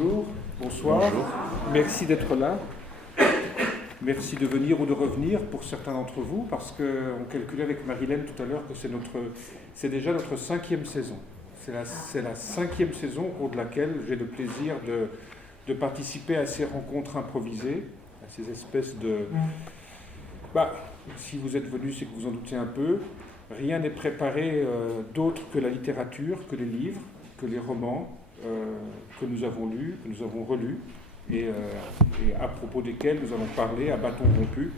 bonjour, bonsoir. Bonjour. Merci d'être là. Merci de venir ou de revenir pour certains d'entre vous, parce qu'on calculait avec Marilène tout à l'heure que c'est déjà notre 5e saison. C'est la 5e saison au cours de laquelle j'ai le plaisir de participer à ces rencontres improvisées, à ces espèces de... si vous êtes venus, c'est que vous en doutez un peu. Rien n'est préparé d'autre que la littérature, que les livres, que les romans que nous avons lus, que nous avons relus, et à propos desquels nous allons parler à bâton rompu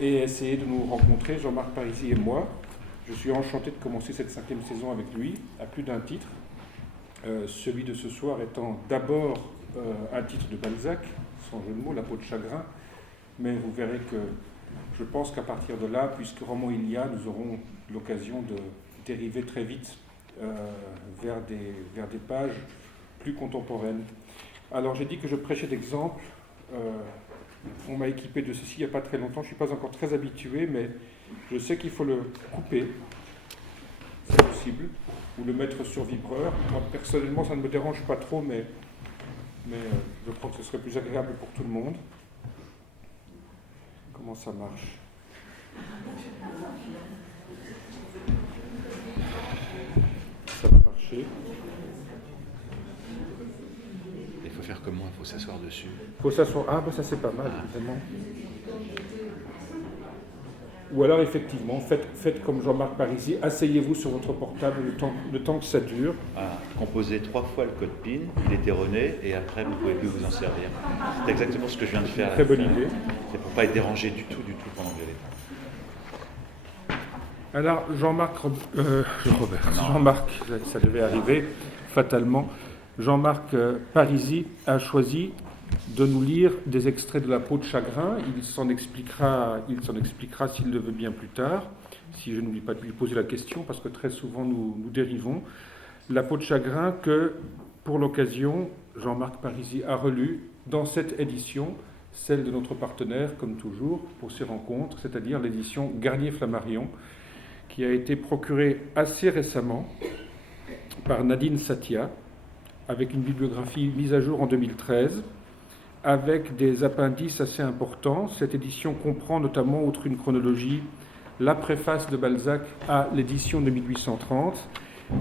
et essayer de nous rencontrer, Jean-Marc Parisis et moi. Je suis enchanté de commencer cette 5e saison avec lui, à plus d'un titre. Celui de ce soir étant d'abord un titre de Balzac, sans jeu de mots, La peau de chagrin, mais vous verrez que je pense qu'à partir de là, puisque roman il y a, nous aurons l'occasion de dériver très vite vers des pages plus contemporaines. Alors j'ai dit que je prêchais d'exemple. On m'a équipé de ceci il n'y a pas très longtemps. Je ne suis pas encore très habitué, mais je sais qu'il faut le couper, c'est possible, ou le mettre sur vibreur. Moi, personnellement, ça ne me dérange pas trop, mais je crois que ce serait plus agréable pour tout le monde. Comment ça marche ? Ça va marcher. Il faut faire comme moi, il faut s'asseoir dessus. Faut s'asseoir. Ah, ça c'est pas mal, évidemment. Ou alors, effectivement, faites comme Jean-Marc Parisis, asseyez-vous sur votre portable le temps que ça dure. Composez 3 fois le code PIN, il est erroné, et après vous ne pouvez plus vous en servir. C'est exactement ce que je viens de faire. Très bonne idée. C'est pour ne pas être dérangé du tout pendant que je l'ai. Alors, Jean-Marc, ça devait arriver fatalement. Jean-Marc Parisis a choisi de nous lire des extraits de La peau de chagrin. Il s'en expliquera s'il le veut bien plus tard, si je n'oublie pas de lui poser la question, parce que très souvent nous dérivons. La peau de chagrin que, pour l'occasion, Jean-Marc Parisis a relu dans cette édition, celle de notre partenaire, comme toujours, pour ces rencontres, c'est-à-dire l'édition Garnier-Flammarion, qui a été procurée assez récemment par Nadine Satia, avec une bibliographie mise à jour en 2013, avec des appendices assez importants. Cette édition comprend notamment, outre une chronologie, la préface de Balzac à l'édition de 1830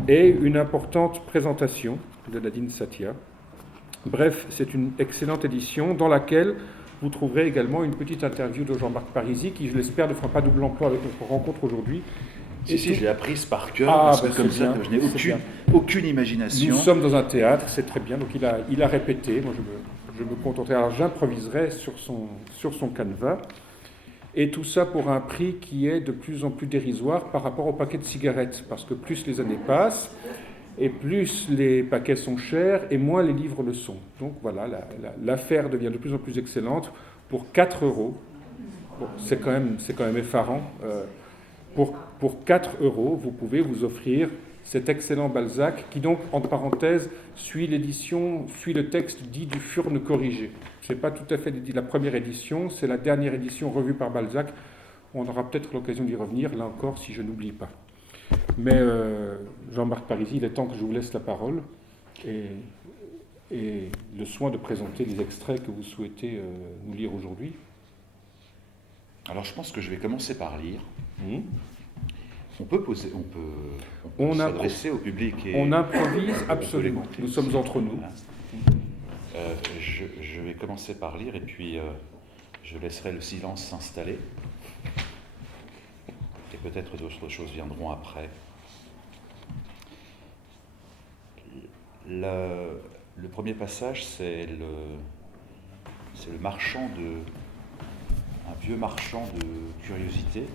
et une importante présentation de Nadine Satia. Bref, c'est une excellente édition dans laquelle vous trouverez également une petite interview de Jean-Marc Parisis qui, je l'espère, ne fera pas double emploi avec notre rencontre aujourd'hui. Si, je l'ai apprise par cœur, parce que comme ça, je n'ai aucune imagination. Nous sommes dans un théâtre, c'est très bien, donc il a répété, moi je me contenterai, alors j'improviserai sur son canevas, et tout ça pour un prix qui est de plus en plus dérisoire par rapport au paquet de cigarettes, parce que plus les années passent, et plus les paquets sont chers, et moins les livres le sont. Donc voilà, l'affaire devient de plus en plus excellente. Pour 4 euros, c'est quand même effarant, pour 4 euros, vous pouvez vous offrir cet excellent Balzac, qui donc, entre parenthèses, suit le texte dit du Furne corrigé. Ce n'est pas tout à fait la première édition, c'est la dernière édition revue par Balzac. On aura peut-être l'occasion d'y revenir, là encore, si je n'oublie pas. Mais Jean-Marc Parisis, il est temps que je vous laisse la parole et le soin de présenter les extraits que vous souhaitez nous lire aujourd'hui. Alors je pense que je vais commencer par lire. On peut s'adresser au public. On improvise absolument. Nous sommes entre nous. Voilà. Je vais commencer par lire et puis je laisserai le silence s'installer. Et peut-être d'autres choses viendront après. Le premier passage, c'est un vieux marchand de curiosités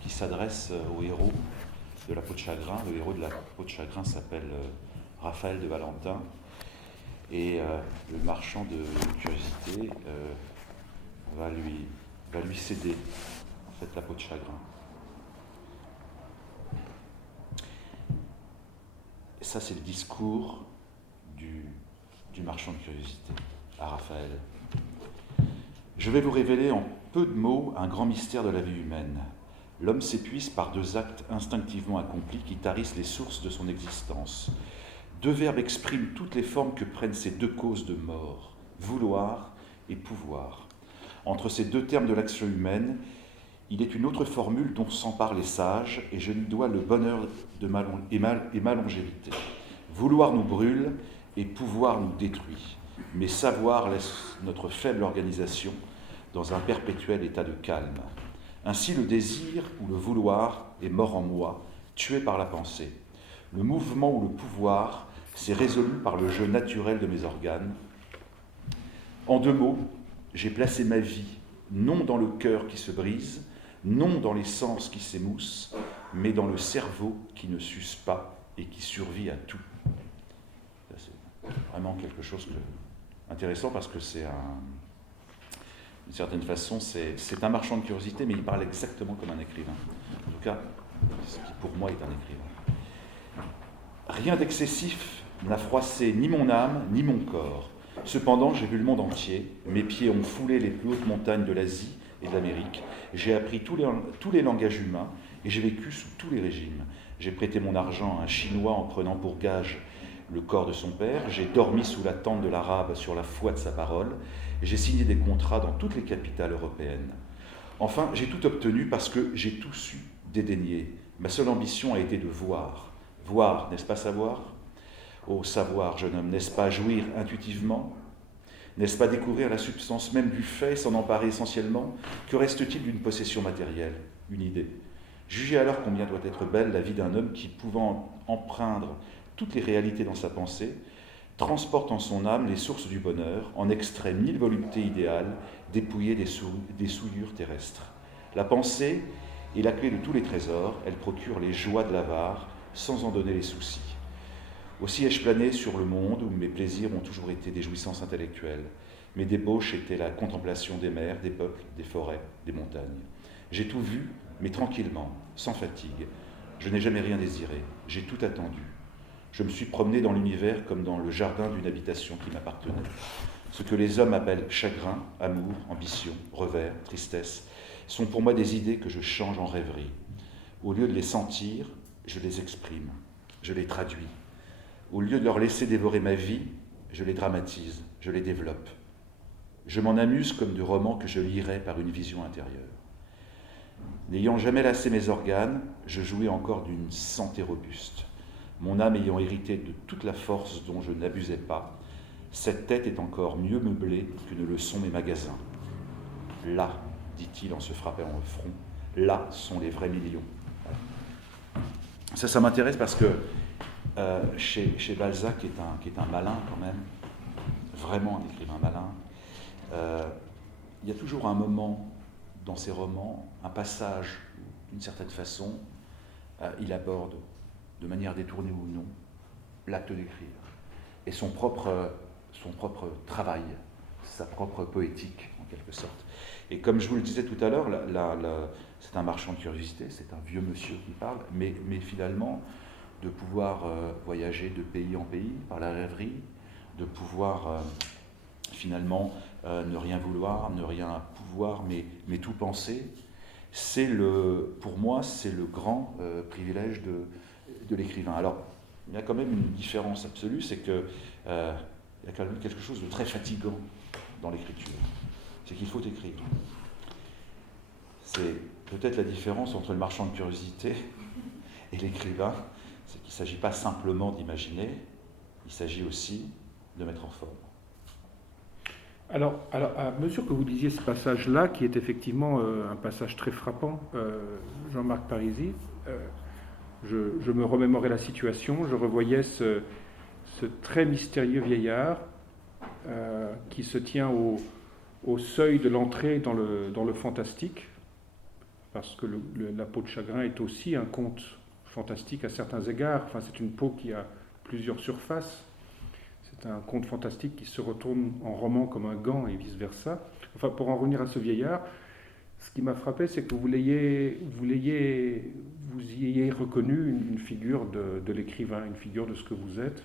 qui s'adresse au héros de La peau de chagrin. Le héros de La peau de chagrin s'appelle Raphaël de Valentin. Et le marchand de curiosités va lui céder en fait, La peau de chagrin. Et ça, c'est le discours du marchand de curiosités à Raphaël. Je vais vous révéler en peu de mots un grand mystère de la vie humaine. L'homme s'épuise par 2 actes instinctivement accomplis qui tarissent les sources de son existence. Deux verbes expriment toutes les formes que prennent ces deux causes de mort, vouloir et pouvoir. Entre ces deux termes de l'action humaine, il est une autre formule dont s'emparent les sages, et je lui dois le bonheur et ma longévité. Vouloir nous brûle et pouvoir nous détruit, mais savoir laisse notre faible organisation dans un perpétuel état de calme. Ainsi, le désir ou le vouloir est mort en moi, tué par la pensée. Le mouvement ou le pouvoir s'est résolu par le jeu naturel de mes organes. En deux mots, j'ai placé ma vie non dans le cœur qui se brise, non dans les sens qui s'émoussent, mais dans le cerveau qui ne s'use pas et qui survit à tout. C'est vraiment quelque chose d'intéressant parce que d'une certaine façon, c'est un marchand de curiosité, mais il parle exactement comme un écrivain. En tout cas, ce qui pour moi est un écrivain. Rien d'excessif n'a froissé ni mon âme, ni mon corps. Cependant, j'ai vu le monde entier. Mes pieds ont foulé les plus hautes montagnes de l'Asie et de l'Amérique. J'ai appris tous les langages humains et j'ai vécu sous tous les régimes. J'ai prêté mon argent à un Chinois en prenant pour gage le corps de son père. J'ai dormi sous la tente de l'Arabe sur la foi de sa parole. J'ai signé des contrats dans toutes les capitales européennes. Enfin, j'ai tout obtenu parce que j'ai tout su dédaigner. Ma seule ambition a été de voir. Voir, n'est-ce pas savoir ? Oh, savoir, jeune homme, n'est-ce pas jouir intuitivement ? N'est-ce pas découvrir la substance même du fait, s'en emparer essentiellement ? Que reste-t-il d'une possession matérielle ? Une idée. Jugez alors combien doit être belle la vie d'un homme qui, pouvant empreindre toutes les réalités dans sa pensée, transporte en son âme les sources du bonheur, en extrait mille voluptés idéales, dépouillées des souillures terrestres. La pensée est la clé de tous les trésors, elle procure les joies de l'avare, sans en donner les soucis. Aussi ai-je plané sur le monde où mes plaisirs ont toujours été des jouissances intellectuelles. Mes débauches étaient la contemplation des mers, des peuples, des forêts, des montagnes. J'ai tout vu, mais tranquillement, sans fatigue. Je n'ai jamais rien désiré, j'ai tout attendu. Je me suis promené dans l'univers comme dans le jardin d'une habitation qui m'appartenait. Ce que les hommes appellent chagrin, amour, ambition, revers, tristesse, sont pour moi des idées que je change en rêverie. Au lieu de les sentir, je les exprime, je les traduis. Au lieu de leur laisser dévorer ma vie, je les dramatise, je les développe. Je m'en amuse comme de romans que je lirais par une vision intérieure. N'ayant jamais lassé mes organes, je jouais encore d'une santé robuste. Mon âme ayant hérité de toute la force dont je n'abusais pas, cette tête est encore mieux meublée que ne le sont mes magasins. Là, dit-il en se frappant au front, là sont les vrais millions. Ça m'intéresse parce que chez Balzac, qui est un malin quand même, vraiment un écrivain malin, il y a toujours un moment dans ses romans, un passage où, d'une certaine façon, il aborde, de manière détournée ou non, l'acte d'écrire et son propre travail, sa propre poétique en quelque sorte. Et comme je vous le disais tout à l'heure, c'est un marchand de curiosité, c'est un vieux monsieur qui parle, mais finalement, de pouvoir voyager de pays en pays par la rêverie, de pouvoir finalement ne rien vouloir, ne rien pouvoir, mais tout penser, pour moi, c'est le grand privilège de l'écrivain. Alors, il y a quand même une différence absolue, c'est que il y a quand même quelque chose de très fatigant dans l'écriture. C'est qu'il faut écrire. C'est peut-être la différence entre le marchand de curiosité et l'écrivain, c'est qu'il ne s'agit pas simplement d'imaginer, il s'agit aussi de mettre en forme. Alors, à mesure que vous lisiez ce passage-là, qui est effectivement un passage très frappant, Jean-Marc Parisi, je me remémorais la situation, je revoyais ce très mystérieux vieillard qui se tient au seuil de l'entrée dans le fantastique, parce que la peau de chagrin est aussi un conte fantastique à certains égards. Enfin, c'est une peau qui a plusieurs surfaces. C'est un conte fantastique qui se retourne en roman comme un gant et vice-versa. Enfin, pour en revenir à ce vieillard, ce qui m'a frappé, c'est que vous y ayez reconnu une figure de l'écrivain, une figure de ce que vous êtes.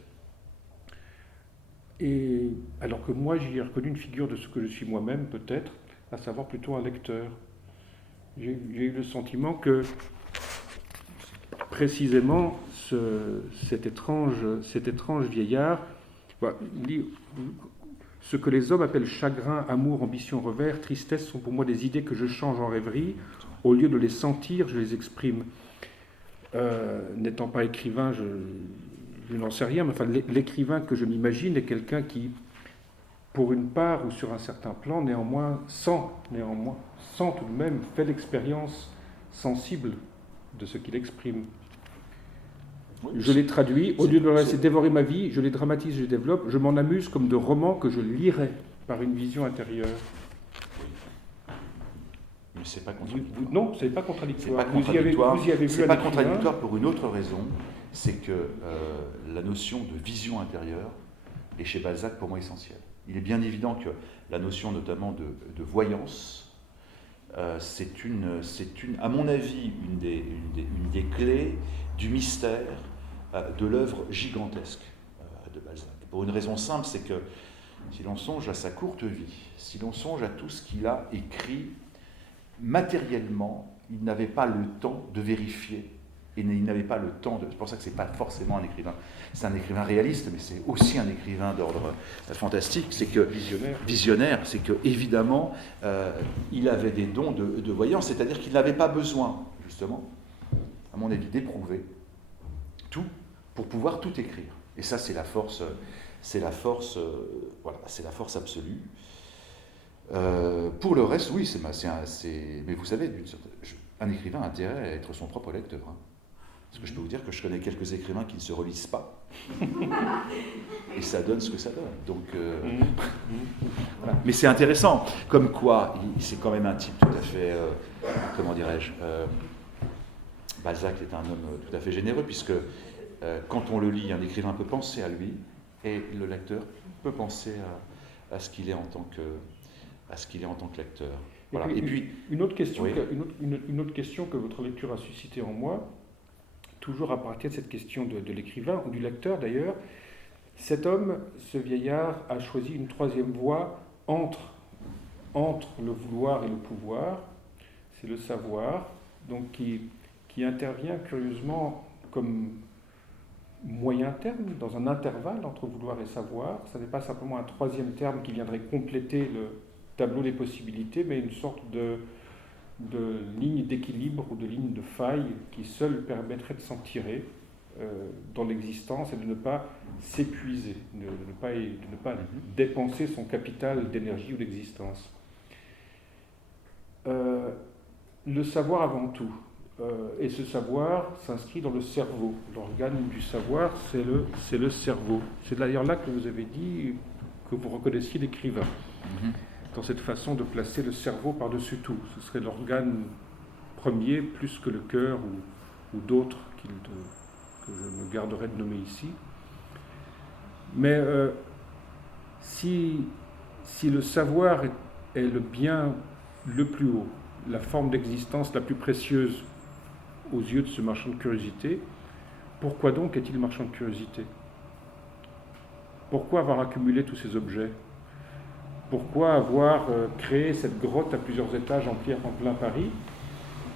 Et alors que moi, j'y ai reconnu une figure de ce que je suis moi-même, peut-être, à savoir plutôt un lecteur. J'ai eu le sentiment que, précisément, cet étrange vieillard. Voilà, il dit, ce que les hommes appellent chagrin, amour, ambition, revers, tristesse sont pour moi des idées que je change en rêverie. Au lieu de les sentir, je les exprime. N'étant pas écrivain, je n'en sais rien, mais enfin, l'écrivain que je m'imagine est quelqu'un qui, pour une part ou sur un certain plan, néanmoins sent tout de même, fait l'expérience sensible de ce qu'il exprime. Oui, je les traduis, au lieu de leur laisser dévorer ma vie, je les dramatise, je les développe, je m'en amuse comme de romans que je lirais par une vision intérieure. Mais c'est pas contradictoire. Non, c'est pas contradictoire. Vous y avez vu c'est pas contradictoire pour une autre raison, c'est que la notion de vision intérieure est chez Balzac pour moi essentielle. Il est bien évident que la notion notamment de voyance, c'est à mon avis une des clés du mystère de l'œuvre gigantesque de Balzac. Pour une raison simple, c'est que si l'on songe à sa courte vie, si l'on songe à tout ce qu'il a écrit, matériellement, il n'avait pas le temps de vérifier. Et il n'avait pas le temps de... C'est pour ça que ce n'est pas forcément un écrivain. C'est un écrivain réaliste, mais c'est aussi un écrivain d'ordre fantastique. C'est que visionnaire, c'est que évidemment, il avait des dons de voyance, c'est-à-dire qu'il n'avait pas besoin, justement, à mon avis, d'éprouver tout pour pouvoir tout écrire. Et ça, c'est la force absolue. Pour le reste, oui, mais vous savez, un écrivain a intérêt à être son propre lecteur. Hein. Parce que je peux vous dire que je connais quelques écrivains qui ne se relisent pas. Et ça donne ce que ça donne. Donc, voilà. Mais c'est intéressant. Comme quoi, c'est quand même un type tout à fait, comment dirais-je, Balzac est un homme tout à fait généreux, puisque quand on le lit, un écrivain peut penser à lui, et le lecteur peut penser à ce qu'il est en tant que lecteur. Voilà. Et puis une autre question, oui. Une autre question que votre lecture a suscité en moi, toujours à partir de cette question de l'écrivain, ou du lecteur d'ailleurs, cet homme, ce vieillard, a choisi une troisième voie entre le vouloir et le pouvoir, c'est le savoir, donc qui intervient curieusement comme moyen terme, dans un intervalle entre vouloir et savoir. Ça n'est pas simplement un troisième terme qui viendrait compléter le tableau des possibilités, mais une sorte de ligne d'équilibre ou de ligne de faille qui seule permettrait de s'en tirer dans l'existence et de ne pas s'épuiser, de ne pas dépenser son capital d'énergie ou d'existence. Le savoir avant tout. Et ce savoir s'inscrit dans le cerveau. L'organe du savoir, c'est le cerveau. C'est d'ailleurs là que vous avez dit que vous reconnaissiez l'écrivain. Dans cette façon de placer le cerveau par-dessus tout. Ce serait l'organe premier, plus que le cœur ou d'autres que je me garderai de nommer ici. Mais si le savoir est le bien le plus haut, la forme d'existence la plus précieuse aux yeux de ce marchand de curiosité, pourquoi donc est-il marchand de curiosité ? Pourquoi avoir accumulé tous ces objets ? Pourquoi avoir créé cette grotte à plusieurs étages en pierre en plein Paris,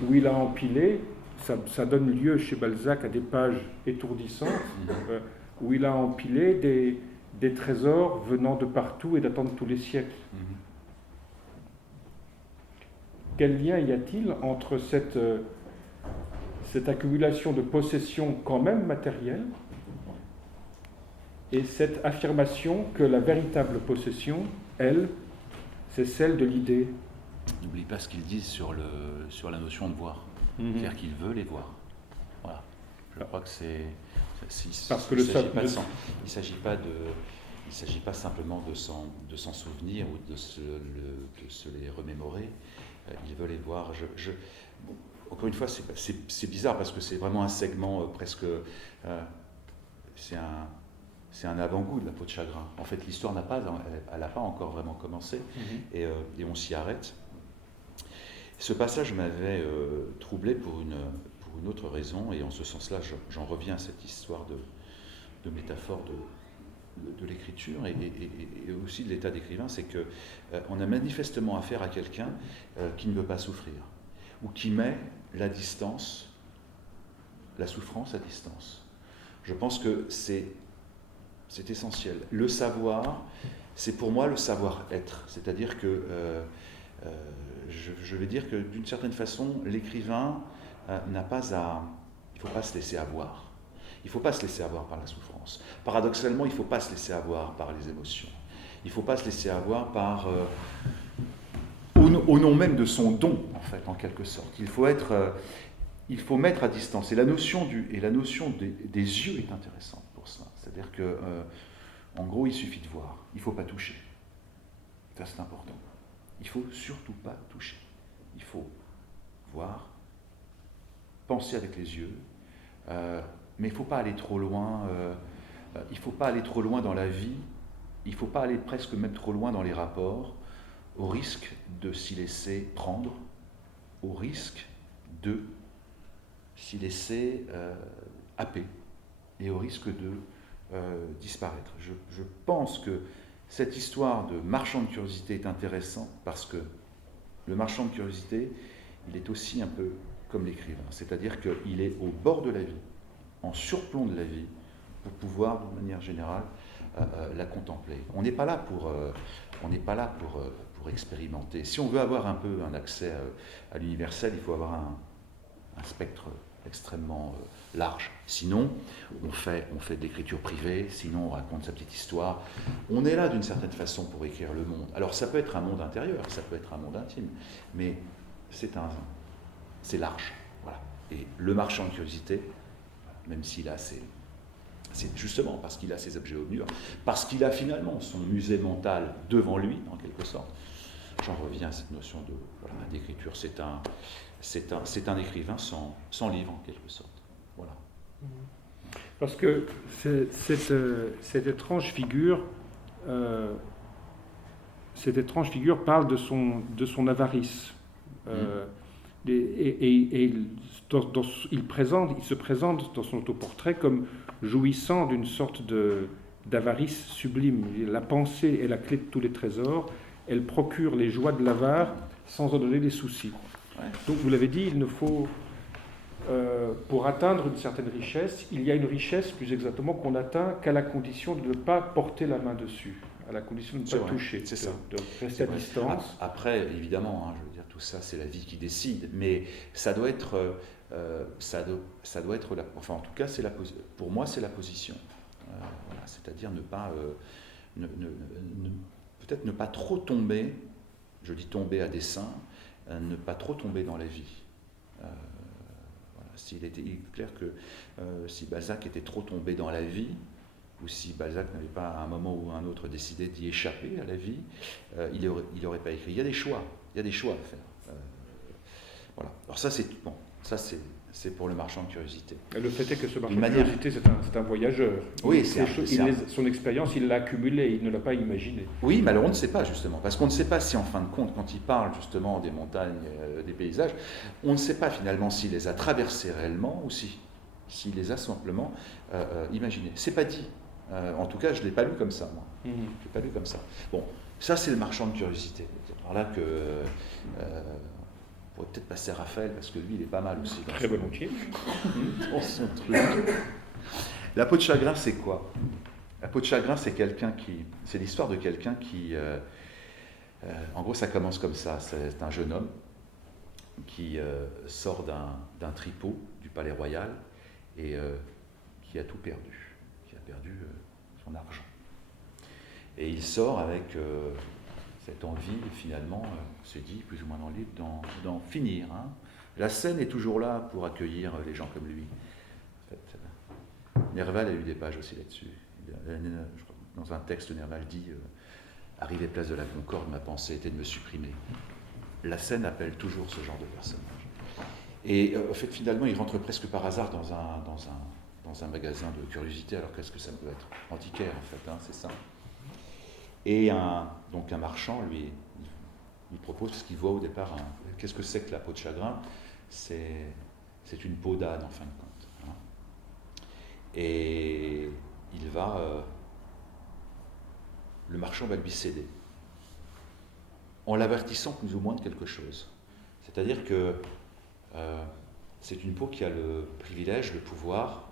où il a empilé, ça donne lieu chez Balzac à des pages étourdissantes, où il a empilé des trésors venant de partout et datant de tous les siècles. Quel lien y a-t-il entre cette accumulation de possessions quand même matérielles et cette affirmation que la véritable possession, elle, c'est celle de l'idée? N'oublie pas ce qu'il dit sur la notion de voir. C'est-à-dire qu'il veut les voir. Voilà. Je crois que parce que il ne s'agit pas simplement de s'en souvenir ou de se les remémorer. Il veut les voir. Encore une fois, c'est bizarre parce que c'est vraiment un segment presque... c'est un avant-goût de la peau de chagrin. En fait, l'histoire n'a pas encore vraiment commencé, et on s'y arrête. Ce passage m'avait troublé pour une autre raison, et en ce sens-là, j'en reviens à cette histoire de métaphore de l'écriture et aussi de l'état d'écrivain, c'est qu'on a manifestement affaire à quelqu'un qui ne veut pas souffrir, ou qui met la distance, la souffrance à distance. Je pense que c'est essentiel. Le savoir, c'est pour moi le savoir-être. C'est-à-dire que je vais dire que d'une certaine façon, l'écrivain n'a pas à... Il ne faut pas se laisser avoir. Il ne faut pas se laisser avoir par la souffrance. Paradoxalement, il ne faut pas se laisser avoir par les émotions. Il ne faut pas se laisser avoir par... au nom même de son don, en fait, en quelque sorte. Il faut mettre à distance. Et la notion des yeux est intéressante pour cela. C'est-à-dire que, en gros, il suffit de voir. Il ne faut pas toucher. Ça, c'est important. Il ne faut surtout pas toucher. Il faut voir, penser avec les yeux, mais il ne faut pas aller trop loin. Il ne faut pas aller trop loin dans la vie. Il ne faut pas aller presque même trop loin dans les rapports, au risque de s'y laisser prendre, au risque de s'y laisser happer et au risque de disparaître. Je pense que cette histoire de marchand de curiosité est intéressante parce que le marchand de curiosité, il est aussi un peu comme l'écrivain, c'est-à-dire qu'il est au bord de la vie, en surplomb de la vie, pour pouvoir, de manière générale, la contempler. On n'est pas là pour expérimenter. Si on veut avoir un peu un accès à l'universel, il faut avoir un spectre extrêmement large. Sinon, on fait de l'écriture privée, sinon on raconte sa petite histoire. On est là d'une certaine façon pour écrire le monde. Alors ça peut être un monde intérieur, ça peut être un monde intime, mais c'est large. Voilà. Et le marchand de curiosité, même s'il a c'est justement parce qu'il a ses objets au mur, parce qu'il a finalement son musée mental devant lui, en quelque sorte. J'en reviens à cette notion d'écriture. C'est un écrivain sans livre, en quelque sorte. Voilà. Parce que cette étrange figure parle de son avarice. Et il se présente dans son autoportrait comme jouissant d'une sorte d'avarice sublime. La pensée est la clé de tous les trésors. Elle procure les joies de l'avare sans en donner les soucis. Ouais. Donc vous l'avez dit, il ne faut, pour atteindre une certaine richesse, il y a une richesse plus exactement qu'on atteint qu'à la condition de ne pas porter la main dessus, à la condition de ne pas toucher, de rester à distance. Après, évidemment, je veux dire, tout ça, c'est la vie qui décide, mais ça doit être, enfin en tout cas, pour moi, c'est la position. Voilà, c'est-à-dire ne pas, peut-être ne pas trop tomber, je dis tomber à dessein, ne pas trop tomber dans la vie. Voilà, il est clair que si Balzac était trop tombé dans la vie, ou si Balzac n'avait pas à un moment ou à un autre décidé d'y échapper à la vie, il n'aurait pas écrit. Il y a des choix à faire. Voilà. Alors ça, c'est pour le marchand de curiosité. Le fait est que ce marchand de curiosité, c'est un voyageur. Oui, son expérience, il l'a accumulée, il ne l'a pas imaginée. Oui, mais alors on ne sait pas justement, parce qu'on ne sait pas si en fin de compte, quand il parle justement des montagnes, des paysages, on ne sait pas finalement s'il les a traversés réellement ou s'il les a simplement imaginés. C'est pas dit. En tout cas, je ne l'ai pas lu comme ça, moi. Je ne l'ai pas lu comme ça. Bon, ça c'est le marchand de curiosité. Alors là que... on pourrait peut-être passer à Raphaël, parce que lui, il est pas mal aussi. Très volontiers. Dans son truc. La peau de chagrin, c'est quoi? La peau de chagrin, c'est l'histoire de quelqu'un qui... en gros, ça commence comme ça. C'est un jeune homme qui sort d'un tripot du Palais Royal et qui a tout perdu. Qui a perdu son argent. Et il sort avec... cette envie, finalement, se dit, plus ou moins dans le livre, d'en finir. La scène est toujours là pour accueillir les gens comme lui. En fait, Nerval a eu des pages aussi là-dessus. Dans un texte, Nerval dit « Arrivé place de la Concorde, ma pensée était de me supprimer ». La scène appelle toujours ce genre de personnage. Et en fait, finalement, il rentre presque par hasard dans un magasin de curiosité. Alors qu'est-ce que ça peut être? Antiquaire, en fait, c'est ça. Et donc un marchand, lui, il propose, parce qu'il voit au départ, qu'est-ce que c'est que la peau de chagrin? C'est une peau d'âne, en fin de compte. Et le marchand va lui céder, en l'avertissant plus ou moins de quelque chose. C'est-à-dire que c'est une peau qui a le privilège, le pouvoir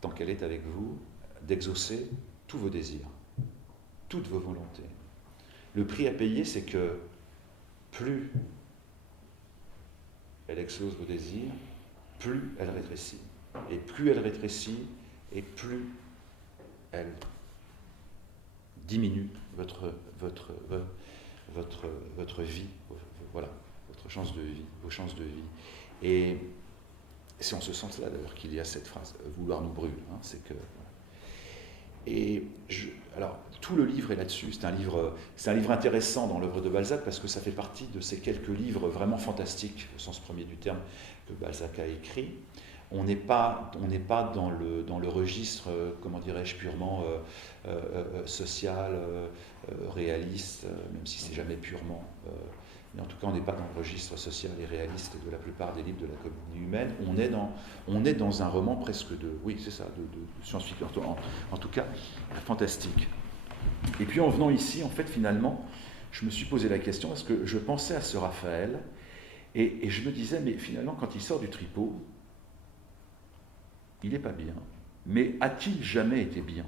tant qu'elle est avec vous, d'exaucer tous vos désirs, toutes vos volontés. Le prix à payer, c'est que plus elle exauce vos désirs, plus elle rétrécit. Et plus elle rétrécit, et plus elle diminue votre vie, voilà, votre chance de vie, vos chances de vie. Et c'est en ce sens-là d'ailleurs qu'il y a cette phrase « vouloir nous brûle ». C'est que... Et alors, tout le livre est là-dessus. C'est un livre intéressant dans l'œuvre de Balzac parce que ça fait partie de ces quelques livres vraiment fantastiques, au sens premier du terme, que Balzac a écrit. On n'est pas dans le registre, comment dirais-je, purement social, réaliste, même si c'est jamais purement. Mais en tout cas, on n'est pas dans le registre social et réaliste de la plupart des livres de la comédie humaine. On est dans un roman presque de science-fiction, en tout cas fantastique. Et puis en venant ici, en fait, finalement, je me suis posé la question parce que je pensais à ce Raphaël et je me disais, mais finalement, quand il sort du tripot, il n'est pas bien. Mais a-t-il jamais été bien?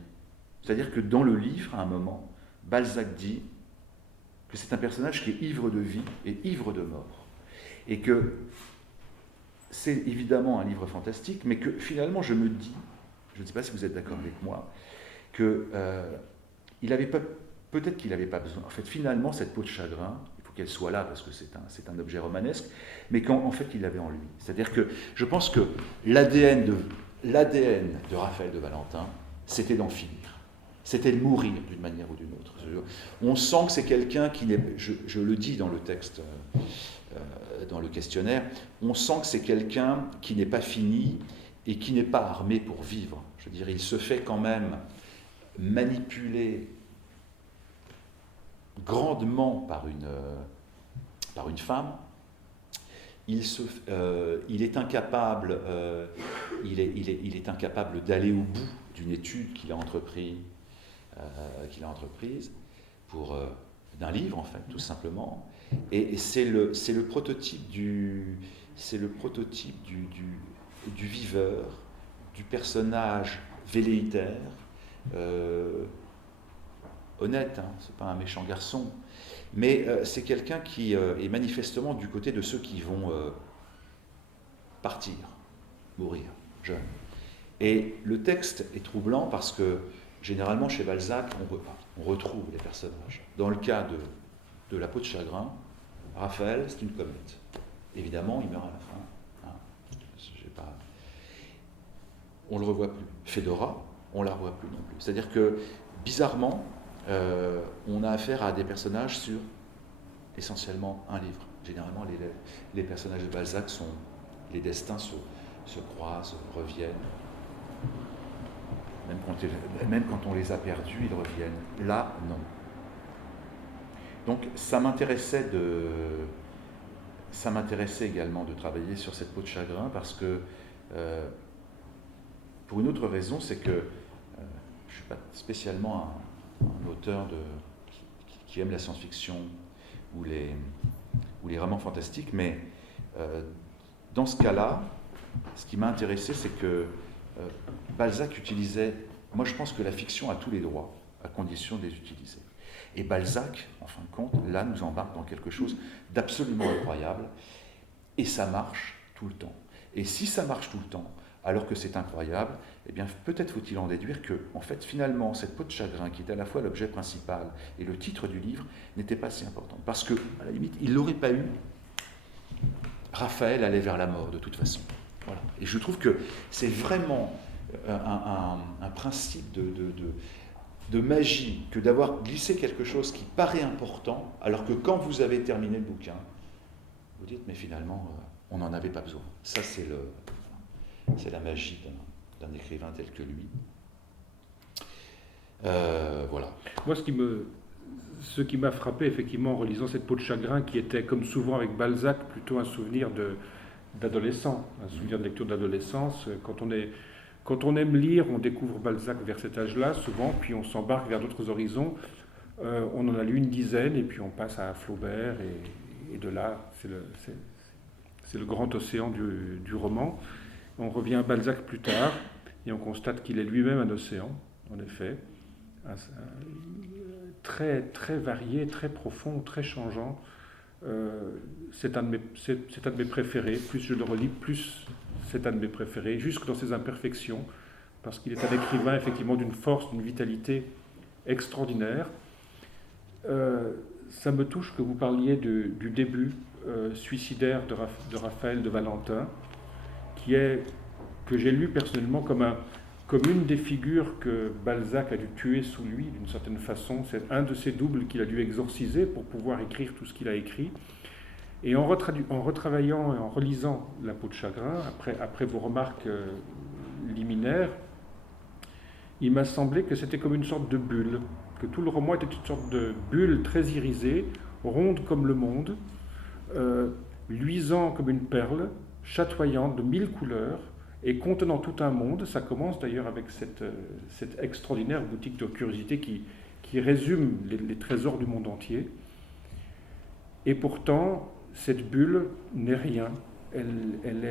C'est-à-dire que dans le livre, à un moment, Balzac dit que c'est un personnage qui est ivre de vie et ivre de mort. Et que c'est évidemment un livre fantastique, mais que finalement je me dis, je ne sais pas si vous êtes d'accord avec moi, que peut-être qu'il n'avait pas besoin. En fait, finalement, cette peau de chagrin, il faut qu'elle soit là parce que c'est un objet romanesque, mais qu'en fait, il l'avait en lui. C'est-à-dire que je pense que l'ADN de Raphaël de Valentin, c'était d'en finir. C'était de mourir d'une manière ou d'une autre. On sent que c'est quelqu'un qui n'est, je le dis dans le texte, dans le questionnaire, on sent que c'est quelqu'un qui n'est pas fini et qui n'est pas armé pour vivre. Je veux dire, il se fait quand même manipuler grandement par une femme. Il est incapable d'aller au bout d'une étude qu'il a entreprise d'un livre, en fait, tout simplement. Et c'est le prototype du viveur, du personnage velléitaire, honnête, c'est pas un méchant garçon, mais c'est quelqu'un qui est manifestement du côté de ceux qui vont partir, mourir, jeunes. Et le texte est troublant parce que généralement chez Balzac, on retrouve les personnages. Dans le cas de La peau de chagrin, Raphaël, c'est une comète. Évidemment, il meurt à la fin. On ne le revoit plus. Fédora, on ne la revoit plus non plus. C'est-à-dire que, bizarrement, on a affaire à des personnages sur essentiellement un livre. Généralement, les personnages de Balzac les destins se croisent, reviennent. Même quand on les a perdus, ils reviennent. Là, non. Donc, ça m'intéressait également de travailler sur cette peau de chagrin parce que, pour une autre raison, c'est que je ne suis pas spécialement un auteur qui aime la science-fiction ou les romans fantastiques, mais dans ce cas-là, ce qui m'a intéressé, c'est que Balzac utilisait, moi je pense que la fiction a tous les droits, à condition de les utiliser. Et Balzac, en fin de compte, là nous embarque dans quelque chose d'absolument incroyable, et ça marche tout le temps. Et si ça marche tout le temps, alors que c'est incroyable, eh bien peut-être faut-il en déduire que, en fait, finalement, cette peau de chagrin, qui est à la fois l'objet principal et le titre du livre, n'était pas si importante. Parce que, à la limite, il ne l'aurait pas eu, Raphaël allait vers la mort, de toute façon. Voilà. Et je trouve que c'est vraiment un principe de magie que d'avoir glissé quelque chose qui paraît important, alors que quand vous avez terminé le bouquin, vous dites, mais finalement, on n'en avait pas besoin. Ça, c'est la magie d'un écrivain tel que lui. Voilà. Moi, ce qui m'a frappé, effectivement, en relisant cette peau de chagrin, qui était, comme souvent avec Balzac, plutôt un souvenir d'adolescent, un souvenir de lecture d'adolescence. Quand on aime lire, on découvre Balzac vers cet âge-là, souvent, puis on s'embarque vers d'autres horizons. On en a lu une dizaine, et puis on passe à Flaubert, et de là, c'est le grand océan du roman. On revient à Balzac plus tard, et on constate qu'il est lui-même un océan, en effet, très, très varié, très profond, très changeant. C'est un de mes préférés. Plus je le relis, plus c'est un de mes préférés, jusque dans ses imperfections, parce qu'il est un écrivain effectivement d'une force, d'une vitalité extraordinaire. Ça me touche que vous parliez du début suicidaire de Raphaël de Valentin, que j'ai lu personnellement comme une des figures que Balzac a dû tuer sous lui, d'une certaine façon. C'est un de ses doubles qu'il a dû exorciser pour pouvoir écrire tout ce qu'il a écrit. Et en retravaillant et en relisant La peau de chagrin, après vos remarques liminaires, il m'a semblé que c'était comme une sorte de bulle, que tout le roman était une sorte de bulle très irisée, ronde comme le monde, luisant comme une perle, chatoyante de 1000 couleurs, et contenant tout un monde. Ça commence d'ailleurs avec cette extraordinaire boutique de curiosité qui résume les trésors du monde entier. Et pourtant, cette bulle n'est rien. Elle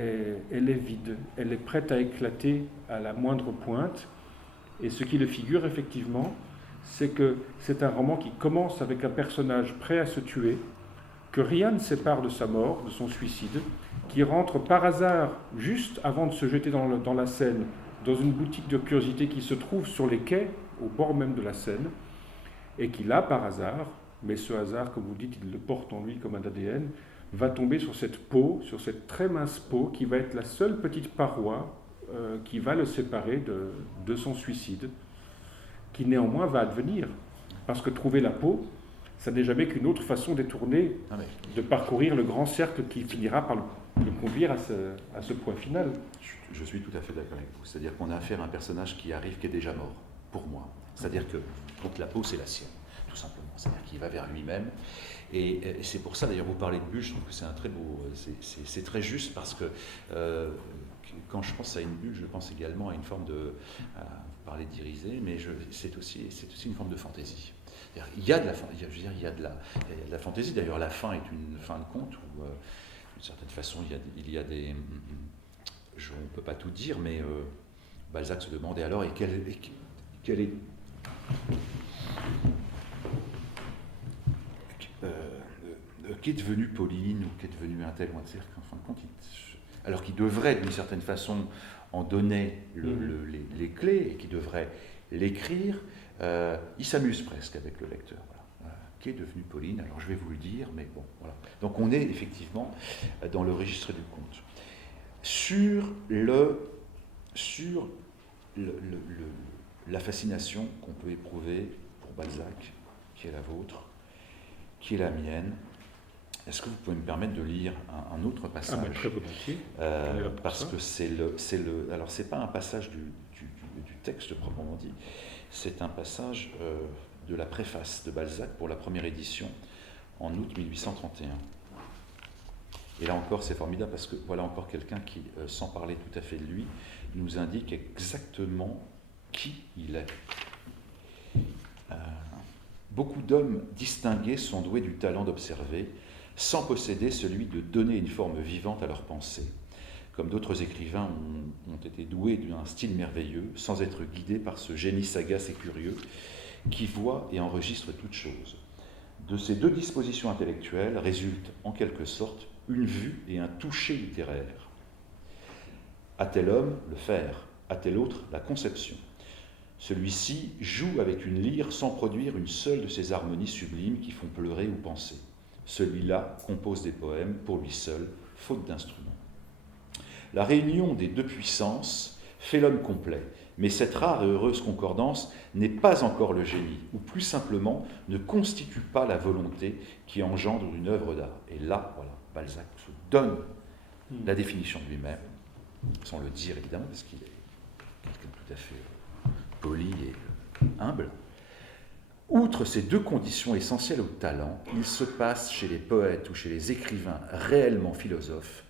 est vide. Elle est prête à éclater à la moindre pointe. Et ce qui le figure, effectivement, c'est que c'est un roman qui commence avec un personnage prêt à se tuer, que rien ne sépare de sa mort, de son suicide, qui rentre par hasard, juste avant de se jeter dans la Seine, dans une boutique de curiosité qui se trouve sur les quais, au bord même de la Seine, et qui là, par hasard, mais ce hasard, comme vous dites, il le porte en lui comme un ADN, va tomber sur cette peau, sur cette très mince peau, qui va être la seule petite paroi qui va le séparer de son suicide, qui néanmoins va advenir. Parce que trouver la peau, ça n'est jamais qu'une autre façon détournée de parcourir le grand cercle qui finira par le conduire à ce point final. Je suis tout à fait d'accord avec vous. C'est-à-dire qu'on a affaire à un personnage qui arrive, qui est déjà mort, pour moi. C'est-à-dire que donc la peau, c'est la sienne, tout simplement. C'est-à-dire qu'il va vers lui-même. Et c'est pour ça, d'ailleurs, vous parlez de bulle, je trouve que c'est un très beau... C'est très juste parce que quand je pense à une bulle, je pense également à une forme de... vous parlez d'irisé, mais c'est aussi une forme de fantaisie. Il y a de la fantaisie. D'ailleurs, la fin est une fin de conte où, d'une certaine façon, il y a des... on ne peut pas tout dire, mais Balzac se demandait alors, et quelle est... qu'est devenu Pauline, ou qu'est devenu un tel ou un tel, qu'en fin de compte, alors qu'il devrait, d'une certaine façon, en donner les clés, et qu'il devrait l'écrire, il s'amuse presque avec le lecteur. Voilà. Qu'est devenue Pauline? Alors je vais vous le dire, mais bon, voilà. Donc on est effectivement dans le registre du conte. Sur la fascination qu'on peut éprouver pour Balzac, qui est la vôtre, qui est la mienne, est-ce que vous pouvez me permettre de lire un autre passage? Très volontiers. Parce que alors c'est pas un passage du texte proprement dit, c'est un passage de la préface de Balzac pour la première édition en août 1831. Et là encore, c'est formidable parce que voilà encore quelqu'un qui, sans parler tout à fait de lui, nous indique exactement qui il est. Beaucoup d'hommes distingués sont doués du talent d'observer, sans posséder celui de donner une forme vivante à leurs pensées. Comme d'autres écrivains ont été doués d'un style merveilleux, sans être guidés par ce génie sagace et curieux, qui voit et enregistre toutes choses. De ces deux dispositions intellectuelles résultent en quelque sorte une vue et un toucher littéraire. À tel homme, le faire, à tel autre, la conception. Celui-ci joue avec une lyre sans produire une seule de ces harmonies sublimes qui font pleurer ou penser. Celui-là compose des poèmes pour lui seul, faute d'instruments. La réunion des deux puissances fait l'homme complet, mais cette rare et heureuse concordance n'est pas encore le génie, ou plus simplement ne constitue pas la volonté qui engendre une œuvre d'art. Et là, voilà, Balzac se donne la définition de lui-même, sans le dire évidemment, parce qu'il est quelqu'un tout à fait poli et humble. Outre ces deux conditions essentielles au talent, il se passe chez les poètes ou chez les écrivains réellement philosophes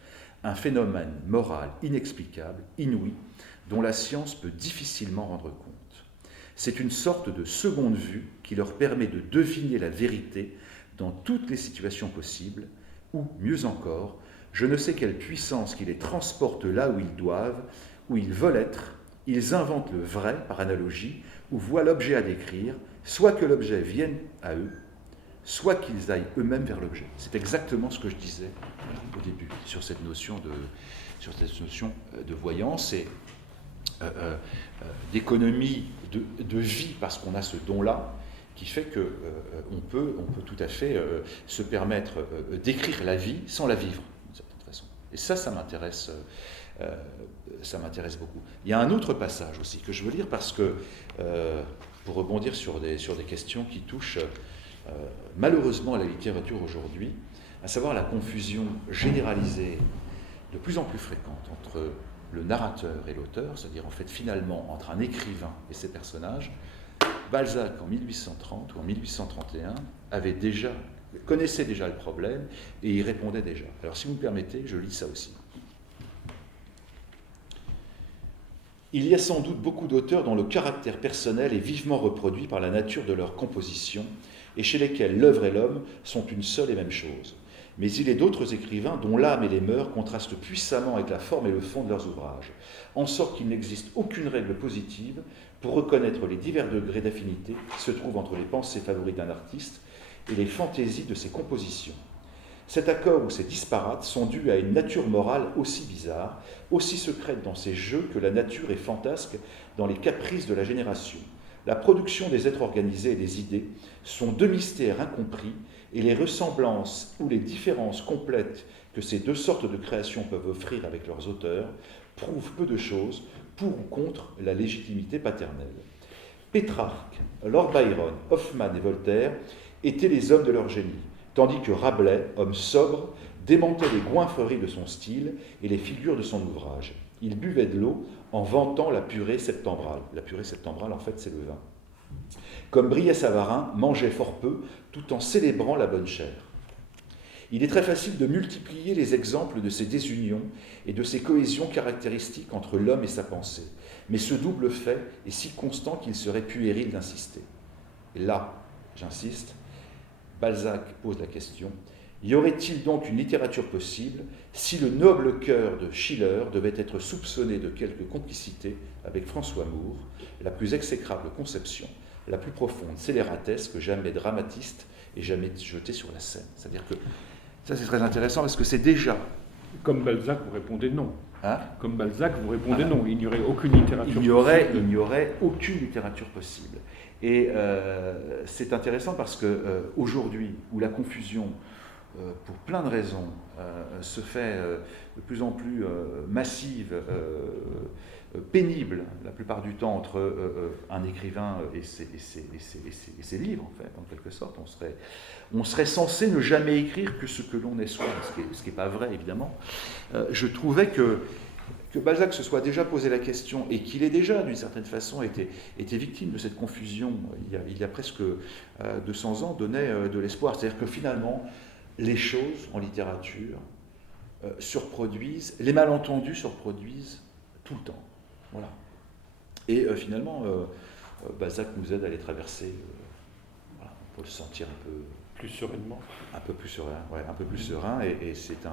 un phénomène moral inexplicable, inouï, dont la science peut difficilement rendre compte. C'est une sorte de seconde vue qui leur permet de deviner la vérité dans toutes les situations possibles, ou, mieux encore, je ne sais quelle puissance qui les transporte là où ils doivent, où ils veulent être, Ils inventent le vrai par analogie, ou voient l'objet à décrire, soit que l'objet vienne à eux, soit qu'ils aillent eux-mêmes vers l'objet. C'est exactement ce que je disais au début sur cette notion de voyance et d'économie de vie, parce qu'on a ce don-là, qui fait qu'on peut tout à fait se permettre d'écrire la vie sans la vivre, d'une certaine façon. Et ça m'intéresse beaucoup. Il y a un autre passage aussi que je veux lire parce que, pour rebondir sur des questions qui touchent malheureusement à la littérature aujourd'hui, à savoir la confusion généralisée de plus en plus fréquente entre le narrateur et l'auteur, c'est-à-dire en fait finalement entre un écrivain et ses personnages. Balzac en 1830 ou en 1831 connaissait déjà le problème et y répondait déjà. Alors si vous me permettez, je lis ça aussi. Il y a sans doute beaucoup d'auteurs dont le caractère personnel est vivement reproduit par la nature de leur composition et chez lesquels l'œuvre et l'homme sont une seule et même chose. Mais il est d'autres écrivains dont l'âme et les mœurs contrastent puissamment avec la forme et le fond de leurs ouvrages, en sorte qu'il n'existe aucune règle positive pour reconnaître les divers degrés d'affinité qui se trouvent entre les pensées favorites d'un artiste et les fantaisies de ses compositions. Cet accord ou ces disparates sont dus à une nature morale aussi bizarre, aussi secrète dans ses jeux que la nature est fantasque dans les caprices de la génération. La production des êtres organisés et des idées sont deux mystères incompris, et les ressemblances ou les différences complètes que ces deux sortes de créations peuvent offrir avec leurs auteurs prouvent peu de choses pour ou contre la légitimité paternelle. Pétrarque, Lord Byron, Hoffmann et Voltaire étaient les hommes de leur génie, tandis que Rabelais, homme sobre, démentait les goinfreries de son style et les figures de son ouvrage. Il buvait de l'eau en vantant la purée septembrale. La purée septembrale, en fait, c'est le vin. Comme Brillat-Savarin mangeait fort peu, tout en célébrant la bonne chère. Il est très facile de multiplier les exemples de ces désunions et de ces cohésions caractéristiques entre l'homme et sa pensée. Mais ce double fait est si constant qu'il serait puéril d'insister. Et là, j'insiste, Balzac pose la question, y aurait-il donc une littérature possible si le noble cœur de Schiller devait être soupçonné de quelque complicité avec François Moore, la plus exécrable conception, la plus profonde scélératesse que jamais dramatiste ait jamais jetée sur la scène. C'est-à-dire que ça c'est très intéressant parce que c'est déjà... Comme Balzac, vous répondez non. Hein? Comme Balzac, vous répondez non. Il n'y aurait aucune littérature possible. Il n'y aurait aucune littérature possible. Et c'est intéressant parce qu'aujourd'hui, où la confusion, pour plein de raisons, se fait de plus en plus massive, pénible, la plupart du temps, entre un écrivain et ses livres, en fait, en quelque sorte. On serait censé ne jamais écrire que ce que l'on est soi, ce qui n'est pas vrai, évidemment. Je trouvais que Balzac se soit déjà posé la question et qu'il ait déjà, d'une certaine façon, été victime de cette confusion il y a presque 200 ans, donnait de l'espoir. C'est-à-dire que finalement, les choses en littérature surproduisent, les malentendus surproduisent tout le temps. Voilà. Et finalement, Balzac nous aide à les traverser, voilà, pour le sentir un peu plus sereinement. Un peu plus serein, ouais, un peu plus serein. Et c'est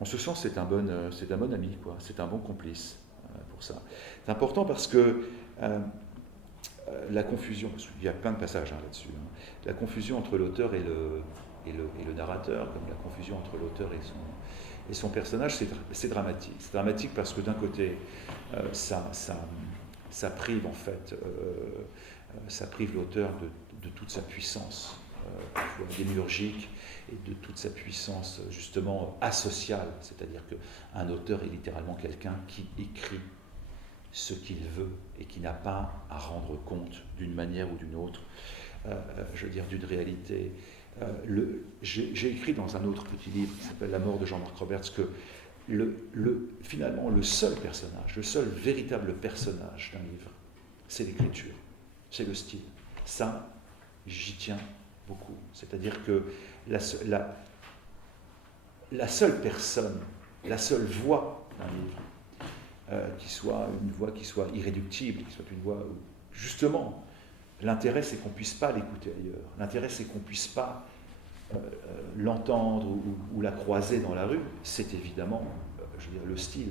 en ce sens, c'est un bon ami, quoi. C'est un bon complice pour ça. C'est important parce que la confusion, parce qu'il y a plein de passages là-dessus, la confusion entre l'auteur et le narrateur, comme la confusion entre l'auteur et son personnage, c'est dramatique. C'est dramatique parce que d'un côté, ça prive en fait, ça prive l'auteur de toute sa puissance, parfois démiurgique, et de toute sa puissance justement asociale, c'est-à-dire qu'un auteur est littéralement quelqu'un qui écrit ce qu'il veut et qui n'a pas à rendre compte d'une manière ou d'une autre, je veux dire d'une réalité. J'ai écrit dans un autre petit livre qui s'appelle La mort de Jean-Marc Roberts que finalement le seul personnage, le seul véritable personnage d'un livre, c'est l'écriture, c'est le style. Ça, j'y tiens beaucoup. C'est-à-dire que la seule personne, la seule voix d'un livre, qui soit une voix qui soit irréductible, qui soit une voix où, justement, l'intérêt c'est qu'on ne puisse pas l'écouter ailleurs. L'intérêt c'est qu'on ne puisse pas l'entendre ou la croiser dans la rue. C'est évidemment, je veux dire, le style.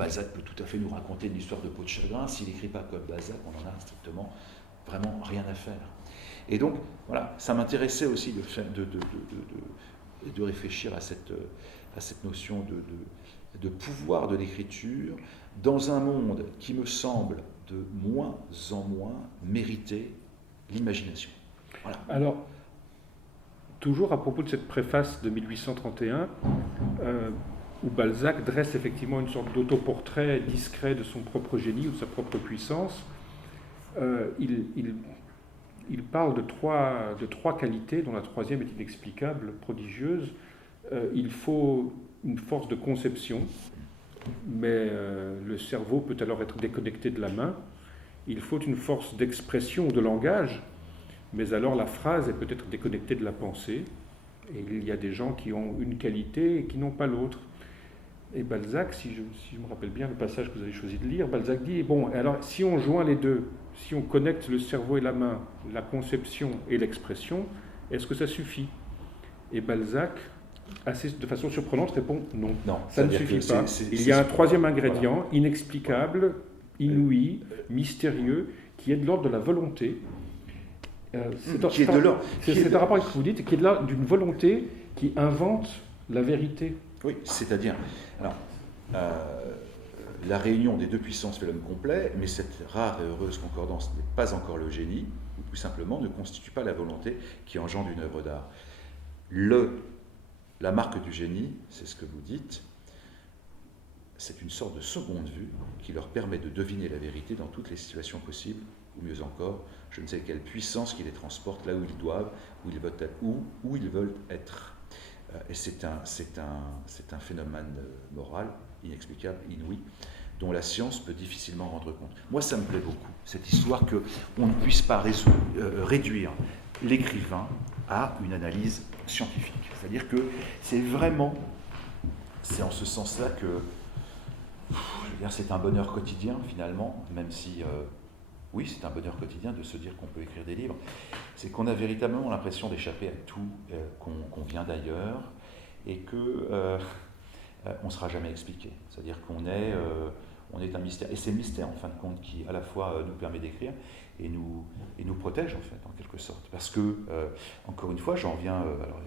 Balzac peut tout à fait nous raconter une histoire de peau de chagrin. S'il n'écrit pas comme Balzac, on n'en a strictement vraiment rien à faire. Et donc, voilà, ça m'intéressait aussi de réfléchir à cette notion de pouvoir de l'écriture dans un monde qui me semble de moins en moins mériter l'imagination. Voilà. Alors, toujours à propos de cette préface de 1831, où Balzac dresse effectivement une sorte d'autoportrait discret de son propre génie ou de sa propre puissance, il parle de trois qualités, dont la troisième est inexplicable, prodigieuse. Il faut une force de conception, mais le cerveau peut alors être déconnecté de la main. Il faut une force d'expression ou de langage, mais alors la phrase est peut-être déconnectée de la pensée. Et il y a des gens qui ont une qualité et qui n'ont pas l'autre. Et Balzac, si je me rappelle bien le passage que vous avez choisi de lire, Balzac dit, bon, alors si on joint les deux, si on connecte le cerveau et la main, la conception et l'expression, est-ce que ça suffit? Et Balzac, de façon surprenante, répond non, ça ne suffit pas. Il y a un troisième ingrédient, voilà, inexplicable, inouï, mystérieux, qui est de l'ordre de la volonté. C'est un rapport avec ce que vous dites, qui est de l'ordre d'une volonté qui invente la vérité. Oui, c'est-à-dire, alors, la réunion des deux puissances fait l'homme complet, mais cette rare et heureuse concordance n'est pas encore le génie, ou tout simplement ne constitue pas la volonté qui engendre une œuvre d'art. La marque du génie, c'est ce que vous dites, c'est une sorte de seconde vue qui leur permet de deviner la vérité dans toutes les situations possibles, ou mieux encore, je ne sais quelle puissance qui les transporte là où ils doivent, où ils veulent être. Et c'est un phénomène moral, inexplicable, inouï, dont la science peut difficilement rendre compte. Moi, ça me plaît beaucoup, cette histoire qu'on ne puisse pas réduire l'écrivain à une analyse scientifique. C'est-à-dire que c'est en ce sens-là que, je veux dire, c'est un bonheur quotidien, finalement, même si, oui, c'est un bonheur quotidien de se dire qu'on peut écrire des livres. C'est qu'on a véritablement l'impression d'échapper à tout, qu'on vient d'ailleurs, et que on ne sera jamais expliqué. C'est-à-dire qu'on est un mystère. Et c'est le mystère, en fin de compte, qui à la fois nous permet d'écrire et nous protège, en fait, en quelque sorte. Parce que, encore une fois, j'en reviens, alors,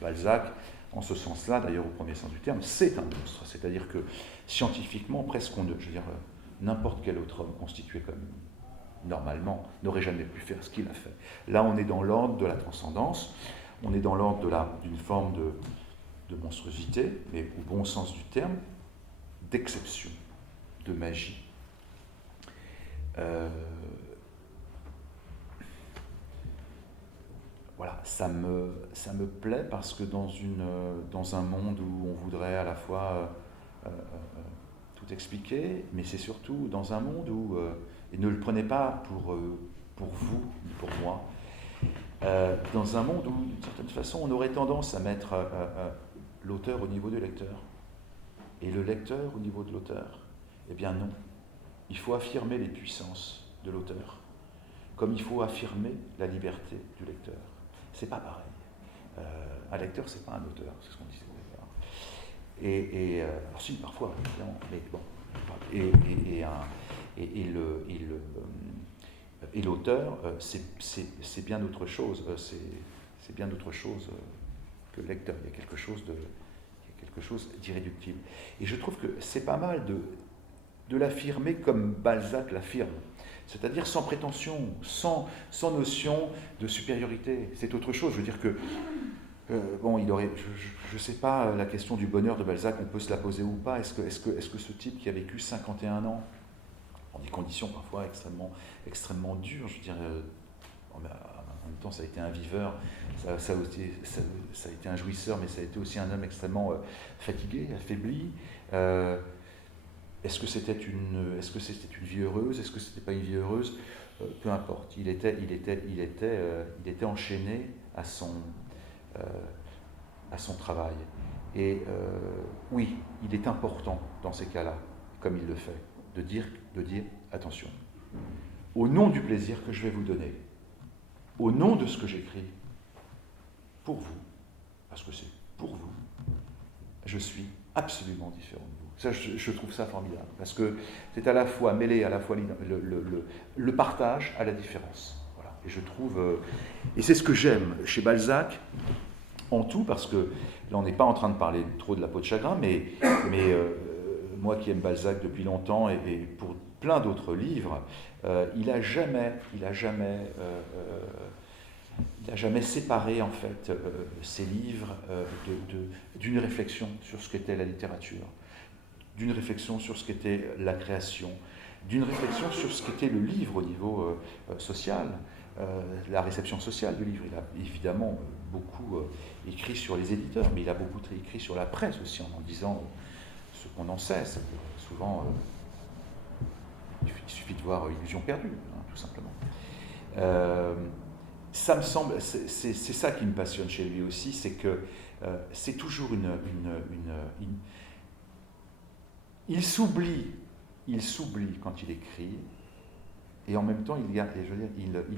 Balzac, en ce sens-là, d'ailleurs au premier sens du terme, c'est un monstre. C'est-à-dire que scientifiquement, presque je veux dire, n'importe quel autre homme constitué comme normalement n'aurait jamais pu faire ce qu'il a fait. Là, on est dans l'ordre de la transcendance, on est dans l'ordre d'une forme de monstruosité, mais au bon sens du terme, d'exception, de magie. Voilà, ça me plaît parce que dans un monde où on voudrait à la fois tout expliquer, mais c'est surtout dans un monde où, et ne le prenez pas pour vous, ni pour moi, dans un monde où, d'une certaine façon, on aurait tendance à mettre l'auteur au niveau du lecteur, et le lecteur au niveau de l'auteur. Eh bien non, il faut affirmer les puissances de l'auteur, comme il faut affirmer la liberté du lecteur. C'est pas pareil. Un lecteur, c'est pas un auteur, c'est ce qu'on disait au départ. Alors si, parfois, évidemment, mais bon. Et l'auteur, c'est bien autre chose. C'est bien autre chose que le lecteur. Il y a quelque chose d'irréductible. Et je trouve que c'est pas mal de l'affirmer comme Balzac l'affirme. C'est-à-dire sans prétention, sans notion de supériorité. C'est autre chose. Je veux dire que, je ne sais pas, la question du bonheur de Balzac, on peut se la poser ou pas. Est-ce que ce type qui a vécu 51 ans, dans des conditions parfois extrêmement dures, je veux dire, en même temps ça a été un viveur, ça a été un jouisseur, mais ça a été aussi un homme extrêmement fatigué, affaibli. Est-ce que c'était une vie heureuse? Est-ce que c'était pas une vie heureuse? Peu importe. Il était enchaîné à son travail. Et oui, il est important dans ces cas-là, comme il le fait, de dire attention. Au nom du plaisir que je vais vous donner, au nom de ce que j'écris, pour vous, parce que c'est pour vous, je suis absolument différent de vous. Ça, je trouve ça formidable, parce que c'est à la fois mêler à la fois le partage à la différence. Voilà. Et je trouve, et c'est ce que j'aime chez Balzac, en tout, parce que là on n'est pas en train de parler trop de la peau de chagrin, mais moi qui aime Balzac depuis longtemps, et pour plein d'autres livres, il n'a jamais séparé en fait ses livres d'une réflexion sur ce qu'était la littérature, d'une réflexion sur ce qu'était la création, d'une réflexion sur ce qu'était le livre au niveau social, la réception sociale du livre. Il a évidemment beaucoup écrit sur les éditeurs, mais il a beaucoup écrit sur la presse aussi, en disant ce qu'on en sait. Souvent, il suffit de voir Illusion perdue, hein, tout simplement. Ça me semble, c'est ça qui me passionne chez lui aussi, c'est que c'est toujours il s'oublie quand il écrit, et en même temps, il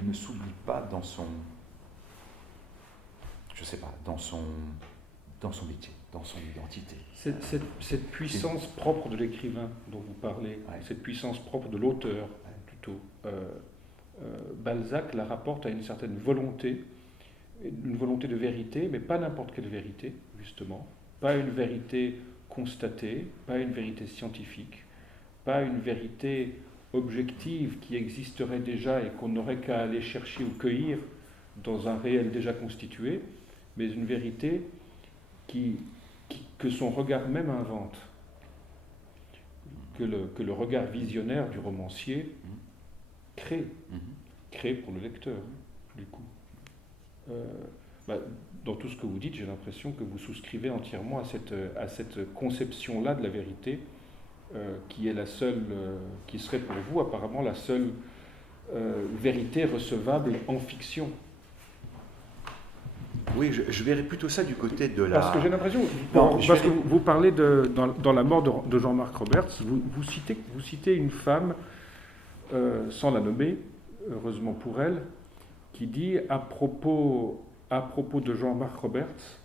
ne s'oublie pas dans son, je sais pas, dans son métier, dans son identité. Cette puissance propre de l'écrivain dont vous parlez, cette puissance propre de l'auteur, plutôt, Balzac la rapporte à une certaine volonté, une volonté de vérité, mais pas n'importe quelle vérité, justement, pas une vérité constatée, pas une vérité scientifique, pas une vérité objective qui existerait déjà et qu'on n'aurait qu'à aller chercher ou cueillir dans un réel déjà constitué, mais une vérité que son regard même invente, que le regard visionnaire du romancier crée pour le lecteur, du coup. Dans tout ce que vous dites, j'ai l'impression que vous souscrivez entièrement à cette conception-là de la vérité, qui est la seule, qui serait pour vous apparemment la seule vérité recevable en fiction. Oui, je verrais plutôt ça du côté de la... Parce que j'ai l'impression, que vous parlez dans la mort de Jean-Marc Roberts, vous citez une femme, sans la nommer, heureusement pour elle, qui dit à propos de Jean-Marc Roberts,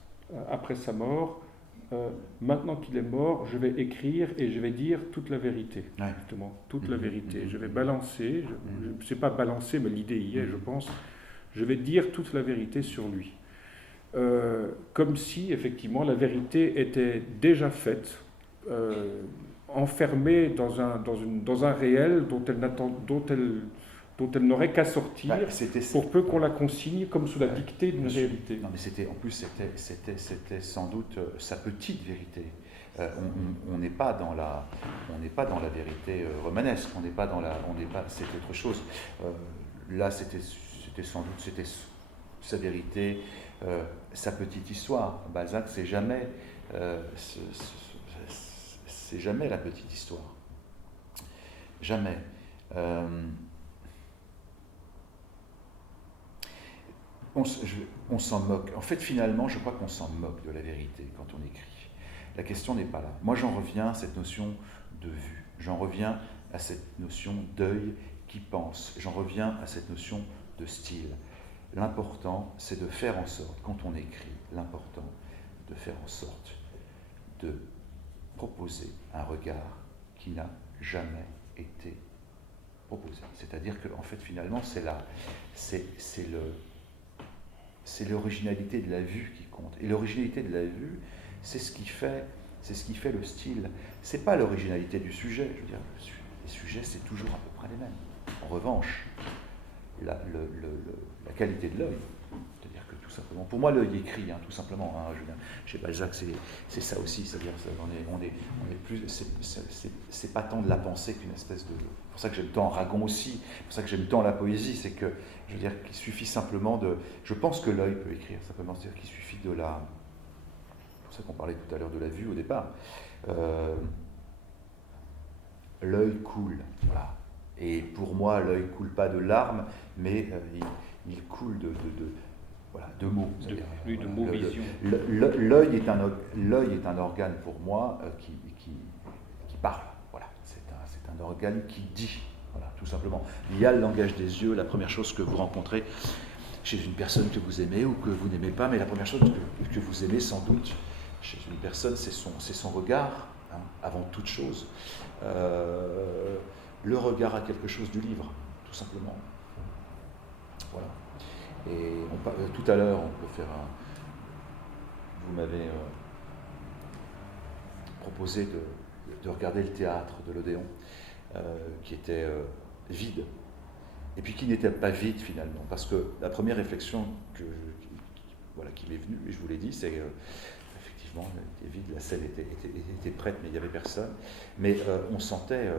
après sa mort, maintenant qu'il est mort, je vais écrire et je vais dire toute la vérité, justement, toute la vérité. Je vais balancer, je ne sais pas balancer, mais l'idée y est, je pense, je vais dire toute la vérité sur lui. Comme si, effectivement, la vérité était déjà faite, enfermée dans un réel dont elle n'aurait qu'à sortir, pour peu qu'on la consigne comme sous la dictée d'une réalité. Non, mais c'était sans doute sa petite vérité. On n'est pas dans la vérité romanesque. C'est autre chose. Là, c'était sans doute sa vérité, sa petite histoire. Balzac, c'est jamais la petite histoire. Jamais. On s'en moque. En fait, finalement, je crois qu'on s'en moque de la vérité quand on écrit. La question n'est pas là. Moi, j'en reviens à cette notion de vue. J'en reviens à cette notion d'œil qui pense. J'en reviens à cette notion de style. L'important, c'est de faire en sorte, quand on écrit, l'important, de faire en sorte de proposer un regard qui n'a jamais été proposé. C'est-à-dire que, en fait, finalement, c'est l'originalité de la vue qui compte. Et l'originalité de la vue, c'est ce qui fait le style. C'est pas l'originalité du sujet. Je veux dire, les sujets, c'est toujours à peu près les mêmes. En revanche, la qualité de l'œil, c'est-à-dire que tout simplement, pour moi, l'œil écrit, tout simplement. Chez Balzac, c'est ça aussi. C'est-à-dire, on est plus. C'est pas tant de la pensée qu'une espèce de. C'est pour ça que j'aime tant Aragon aussi. C'est pour ça que j'aime tant la poésie, c'est que je veux dire qu'il suffit simplement de. Je pense que l'œil peut écrire simplement, c'est-à-dire qu'il suffit de la. C'est pour ça qu'on parlait tout à l'heure de la vue au départ. L'œil coule, voilà. Et pour moi, l'œil coule pas de larmes, mais il coule de mots. De mots, vision. L'œil est un organe pour moi qui parle. Voilà, c'est un organe qui dit. Voilà, tout simplement. Il y a le langage des yeux, la première chose que vous rencontrez chez une personne que vous aimez ou que vous n'aimez pas, mais la première chose que vous aimez sans doute chez une personne, c'est son regard. avant toute chose. Le regard a quelque chose du livre, tout simplement. Voilà. Et tout à l'heure, on peut faire vous m'avez proposé de regarder le théâtre de l'Odéon, qui était vide, et puis qui n'était pas vide finalement, parce que la première réflexion qui m'est venue, et je vous l'ai dit, c'est effectivement, elle était vide, la salle était prête, mais il n'y avait personne, mais on sentait,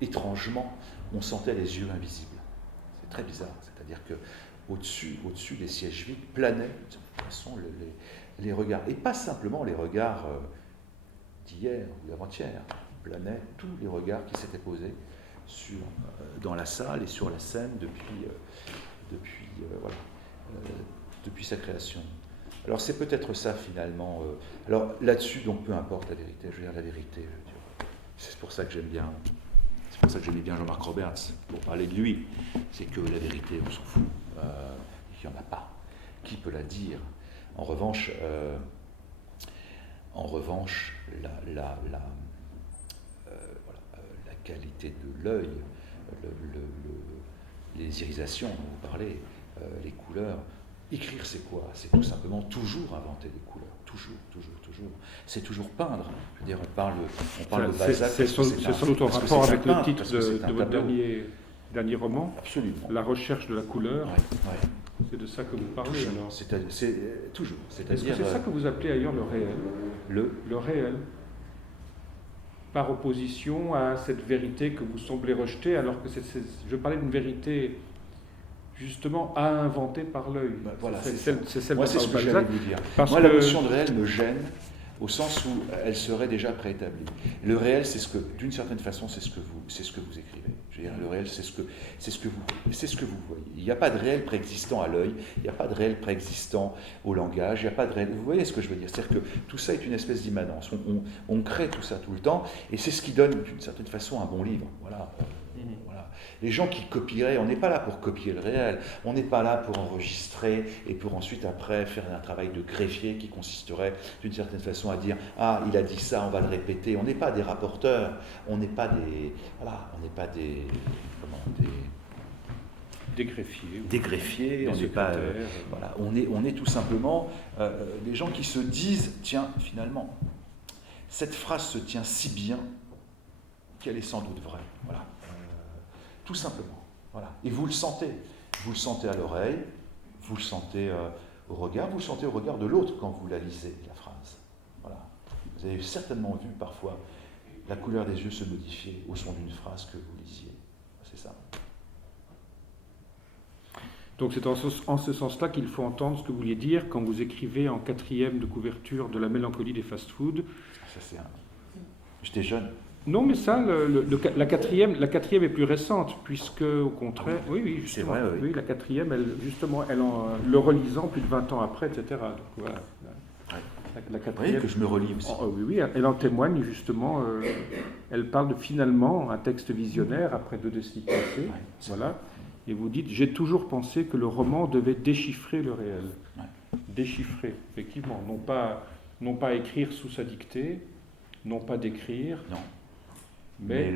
étrangement, on sentait les yeux invisibles. C'est très bizarre, c'est-à-dire que au-dessus des sièges vides planaient de toute façon les regards, et pas simplement les regards d'hier ou d'avant-hier, planaient tous les regards qui s'étaient posés dans la salle et sur la scène depuis sa création. Alors c'est peut-être ça finalement. Alors là-dessus, donc peu importe la vérité, je veux dire la vérité. C'est pour ça que j'aime bien. C'est pour ça que j'aimais bien Jean-Marc Roberts, pour parler de lui. C'est que la vérité, on s'en fout. Il n'y en a pas. Qui peut la dire? En revanche, la qualité de l'œil, les irisations dont vous parlez, les couleurs. Écrire, c'est quoi? C'est tout simplement toujours inventer des couleurs. Toujours. C'est toujours peindre. Je veux dire, on parle de Balzac. C'est sans doute en rapport avec le titre de votre dernier roman. Absolument. La recherche de la couleur. Ouais. C'est de ça que vous parlez. Toujours. Alors. C'est toujours. Est-ce que c'est ça que vous appelez ailleurs le réel? Le réel. Par opposition à cette vérité que vous semblez rejeter, alors que je parlais d'une vérité justement à inventer par l'œil. Voilà, c'est celle moi, c'est ce que j'allais vous dire. Moi, la notion de réel me gêne au sens où elle serait déjà préétablie. Le réel, d'une certaine façon, c'est ce que vous écrivez. Je veux dire, le réel, c'est ce que vous voyez. Il n'y a pas de réel préexistant à l'œil, il n'y a pas de réel préexistant au langage, il n'y a pas de réel. Vous voyez ce que je veux dire? C'est-à-dire que tout ça est une espèce d'immanence. On crée tout ça tout le temps, et c'est ce qui donne, d'une certaine façon, un bon livre. Voilà. Les gens qui copieraient, on n'est pas là pour copier le réel, on n'est pas là pour enregistrer et pour ensuite après faire un travail de greffier qui consisterait d'une certaine façon à dire « Ah, il a dit ça, on va le répéter ». On n'est pas des rapporteurs, on n'est pas des... Voilà, on n'est pas des... Des greffiers. Des greffiers, on n'est pas... voilà, on est tout simplement des gens qui se disent « Tiens, finalement, cette phrase se tient si bien qu'elle est sans doute vraie. » Voilà. Tout simplement. Voilà. Et vous le sentez. Vous le sentez à l'oreille, vous le sentez au regard, vous le sentez au regard de l'autre quand vous la lisez, la phrase. Voilà. Vous avez certainement vu parfois la couleur des yeux se modifier au son d'une phrase que vous lisiez. C'est ça. Donc c'est en ce sens-là qu'il faut entendre ce que vous vouliez dire quand vous écrivez en 4e de couverture de La mélancolie des fast-foods. J'étais jeune. Non, mais ça, la quatrième est plus récente, puisque, au contraire, oui, justement, c'est vrai, oui. La quatrième, le relisant plus de 20 ans après, etc. Donc, voilà. La quatrième, oui, que je me relis aussi. Oui, elle en témoigne, justement. Elle parle finalement un texte visionnaire, après 2 décennies passées. Voilà. Et vous dites, j'ai toujours pensé que le roman devait déchiffrer le réel. Ouais. Déchiffrer, effectivement. Non pas écrire sous sa dictée, non pas d'écrire. Non. Mais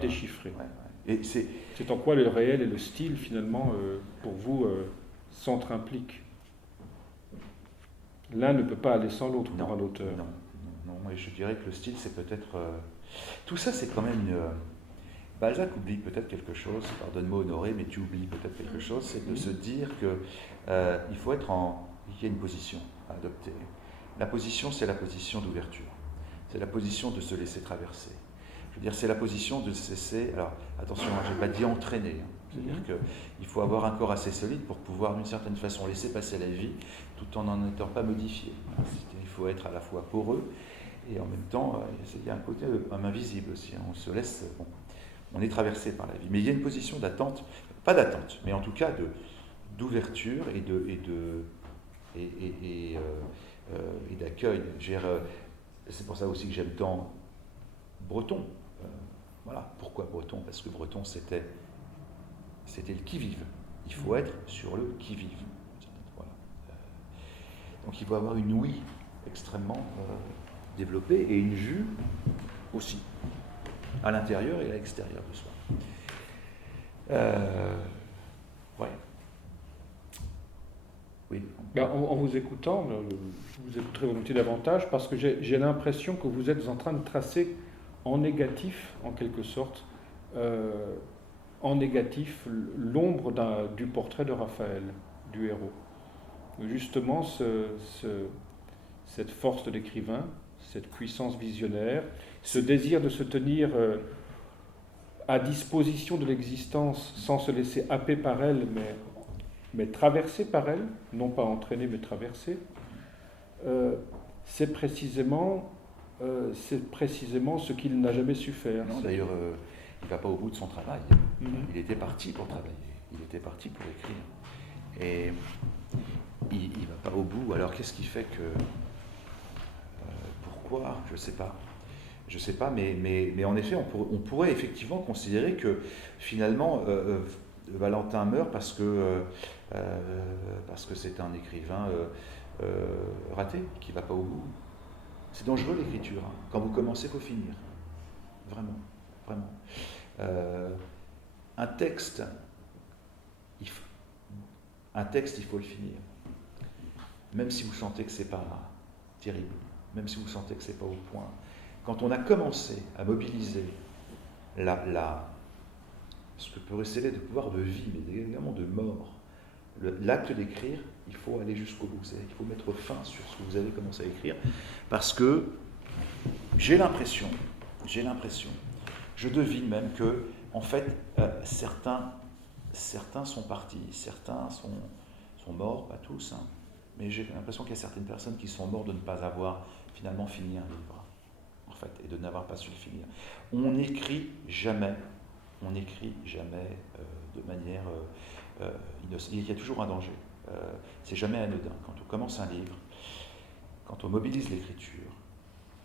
déchiffrer. Ouais. Et c'est en quoi le réel et le style, finalement, pour vous, s'entre-impliquent. L'un ne peut pas aller sans l'autre pour un auteur. Non, et je dirais que le style, c'est peut-être... Tout ça, c'est quand même Balzac oublie peut-être quelque chose, pardonne-moi Honoré, mais tu oublies peut-être quelque chose, c'est de se dire qu'il faut être il y a une position à adopter. La position, c'est la position d'ouverture. C'est la position de se laisser traverser. Je veux dire, c'est la position de se laisser... Alors, attention, je n'ai pas dit entraîner. C'est-à-dire qu'il faut avoir un corps assez solide pour pouvoir, d'une certaine façon, laisser passer la vie, tout en n'en étant pas modifié. Il faut être à la fois poreux, et en même temps, il y a un côté invisible aussi. On se laisse... on est traversé par la vie. Mais il y a une position d'attente, pas d'attente, mais en tout cas d'ouverture et d'accueil. C'est pour ça aussi que j'aime tant Breton. Voilà. Pourquoi Breton? Parce que Breton, c'était le qui-vive. Il faut être sur le qui-vive. Voilà. Donc il faut avoir une ouïe extrêmement développée et une vue aussi, à l'intérieur et à l'extérieur de soi. Ouais. Oui. En vous écoutant, je vous écouterai volontiers davantage parce que j'ai l'impression que vous êtes en train de tracer en négatif, en quelque sorte, en négatif, l'ombre du portrait de Raphaël, du héros. Justement, cette force de l'écrivain, cette puissance visionnaire, ce désir de se tenir à disposition de l'existence sans se laisser happer par elle, mais traversé par elle, non pas entraîné mais traversé, c'est précisément ce qu'il n'a jamais su faire. Non, d'ailleurs, il ne va pas au bout de son travail. Il était parti pour travailler, il était parti pour écrire. Et il ne va pas au bout. Alors qu'est-ce qui fait que... pourquoi? Je ne sais pas. Je ne sais pas, mais en effet, on pourrait effectivement considérer que finalement, Valentin meurt parce que c'est un écrivain raté, qui ne va pas au bout. C'est dangereux l'écriture. Hein. Quand vous commencez, il faut finir. Vraiment, vraiment. Un texte, il faut le finir. Même si vous sentez que ce n'est pas terrible, même si vous sentez que ce n'est pas au point. Quand on a commencé à mobiliser ce que peut receler de pouvoir de vie, mais également de mort, l'acte d'écrire, il faut aller jusqu'au bout. Il faut mettre fin sur ce que vous avez commencé à écrire, parce que j'ai l'impression, je devine même que, en fait, certains sont partis, certains sont morts, pas tous, hein, mais j'ai l'impression qu'il y a certaines personnes qui sont mortes de ne pas avoir finalement fini un livre, en fait, et de n'avoir pas su le finir. On n'écrit jamais de manière innocente. Il y a toujours un danger. C'est jamais anodin. Quand on commence un livre, quand on mobilise l'écriture,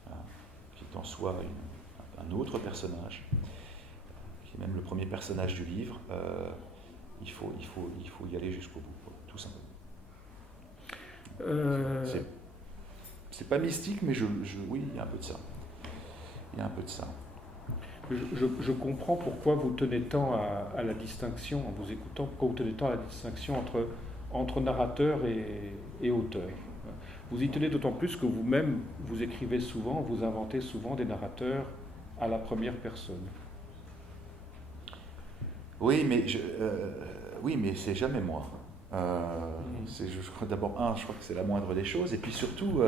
hein, qui est en soi un autre personnage, qui est même le premier personnage du livre, il faut y aller jusqu'au bout, tout simplement. C'est pas mystique, mais oui, il y a un peu de ça. Il y a un peu de ça. Je comprends pourquoi vous tenez tant à la distinction, en vous écoutant, pourquoi vous tenez tant à la distinction entre narrateur et auteur. Vous y tenez d'autant plus que vous-même, vous écrivez souvent, vous inventez souvent des narrateurs à la première personne. Oui, mais c'est jamais moi. Je crois d'abord, je crois que c'est la moindre des choses, et puis surtout...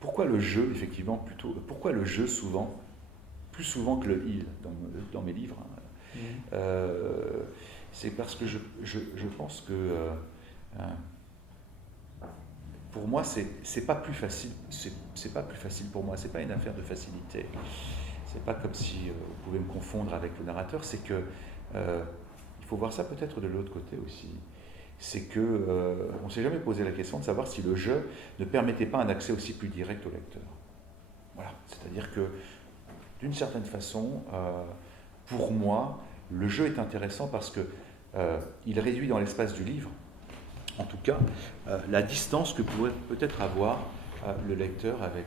pourquoi le jeu, effectivement, pourquoi le jeu plus souvent que le il dans mes livres, hein, c'est parce que je pense que pour moi c'est pas plus facile, c'est pas plus facile pour moi, c'est pas une affaire de facilité, c'est pas comme si vous pouvez me confondre avec le narrateur, c'est que il faut voir ça peut-être de l'autre côté aussi. C'est que on ne s'est jamais posé la question de savoir si le jeu ne permettait pas un accès aussi plus direct au lecteur. Voilà, c'est-à-dire que d'une certaine façon, pour moi, le jeu est intéressant parce que il réduit dans l'espace du livre, en tout cas, la distance que pourrait peut-être avoir le lecteur avec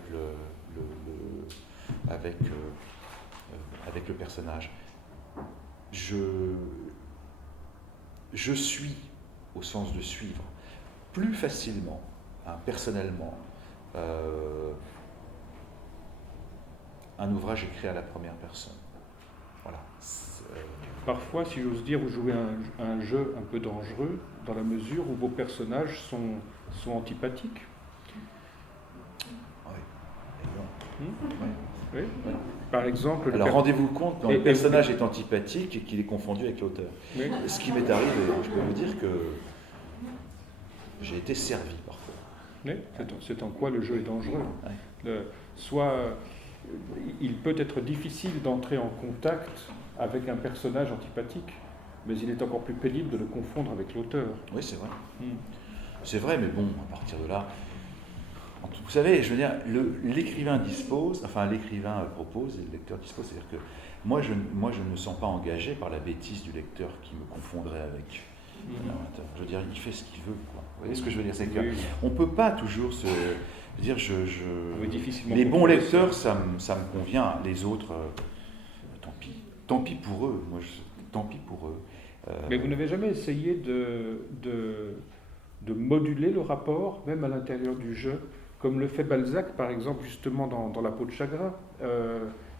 le personnage. Je suis, au sens de suivre, plus facilement, hein, personnellement, un ouvrage écrit à la première personne. Voilà. Parfois, si j'ose dire, vous jouez un jeu un peu dangereux, dans la mesure où vos personnages sont antipathiques. Oui, Oui. Par exemple... Alors rendez-vous compte, quand le personnage est antipathique et qu'il est confondu avec l'auteur. Oui. Ce qui m'est arrivé, je peux vous dire que j'ai été servi parfois. Oui, c'est en quoi le jeu est dangereux. Oui. Soit il peut être difficile d'entrer en contact avec un personnage antipathique, mais il est encore plus pénible de le confondre avec l'auteur. Oui, c'est vrai. C'est vrai, mais bon, à partir de là... Vous savez, je veux dire, l'écrivain dispose, enfin l'écrivain propose et le lecteur dispose, c'est-à-dire que moi je ne me sens pas engagé par la bêtise du lecteur qui me confondrait avec. Je veux dire, il fait ce qu'il veut, quoi. Vous voyez ce que je veux dire? C'est qu'on ne peut pas toujours se... dire, Oui, difficilement les bons lecteurs, ça me convient. Les autres, tant pis. Tant pis pour eux. Tant pis pour eux. Mais vous n'avez jamais essayé de moduler le rapport, même à l'intérieur du jeu, comme le fait Balzac, par exemple, justement dans La peau de chagrin.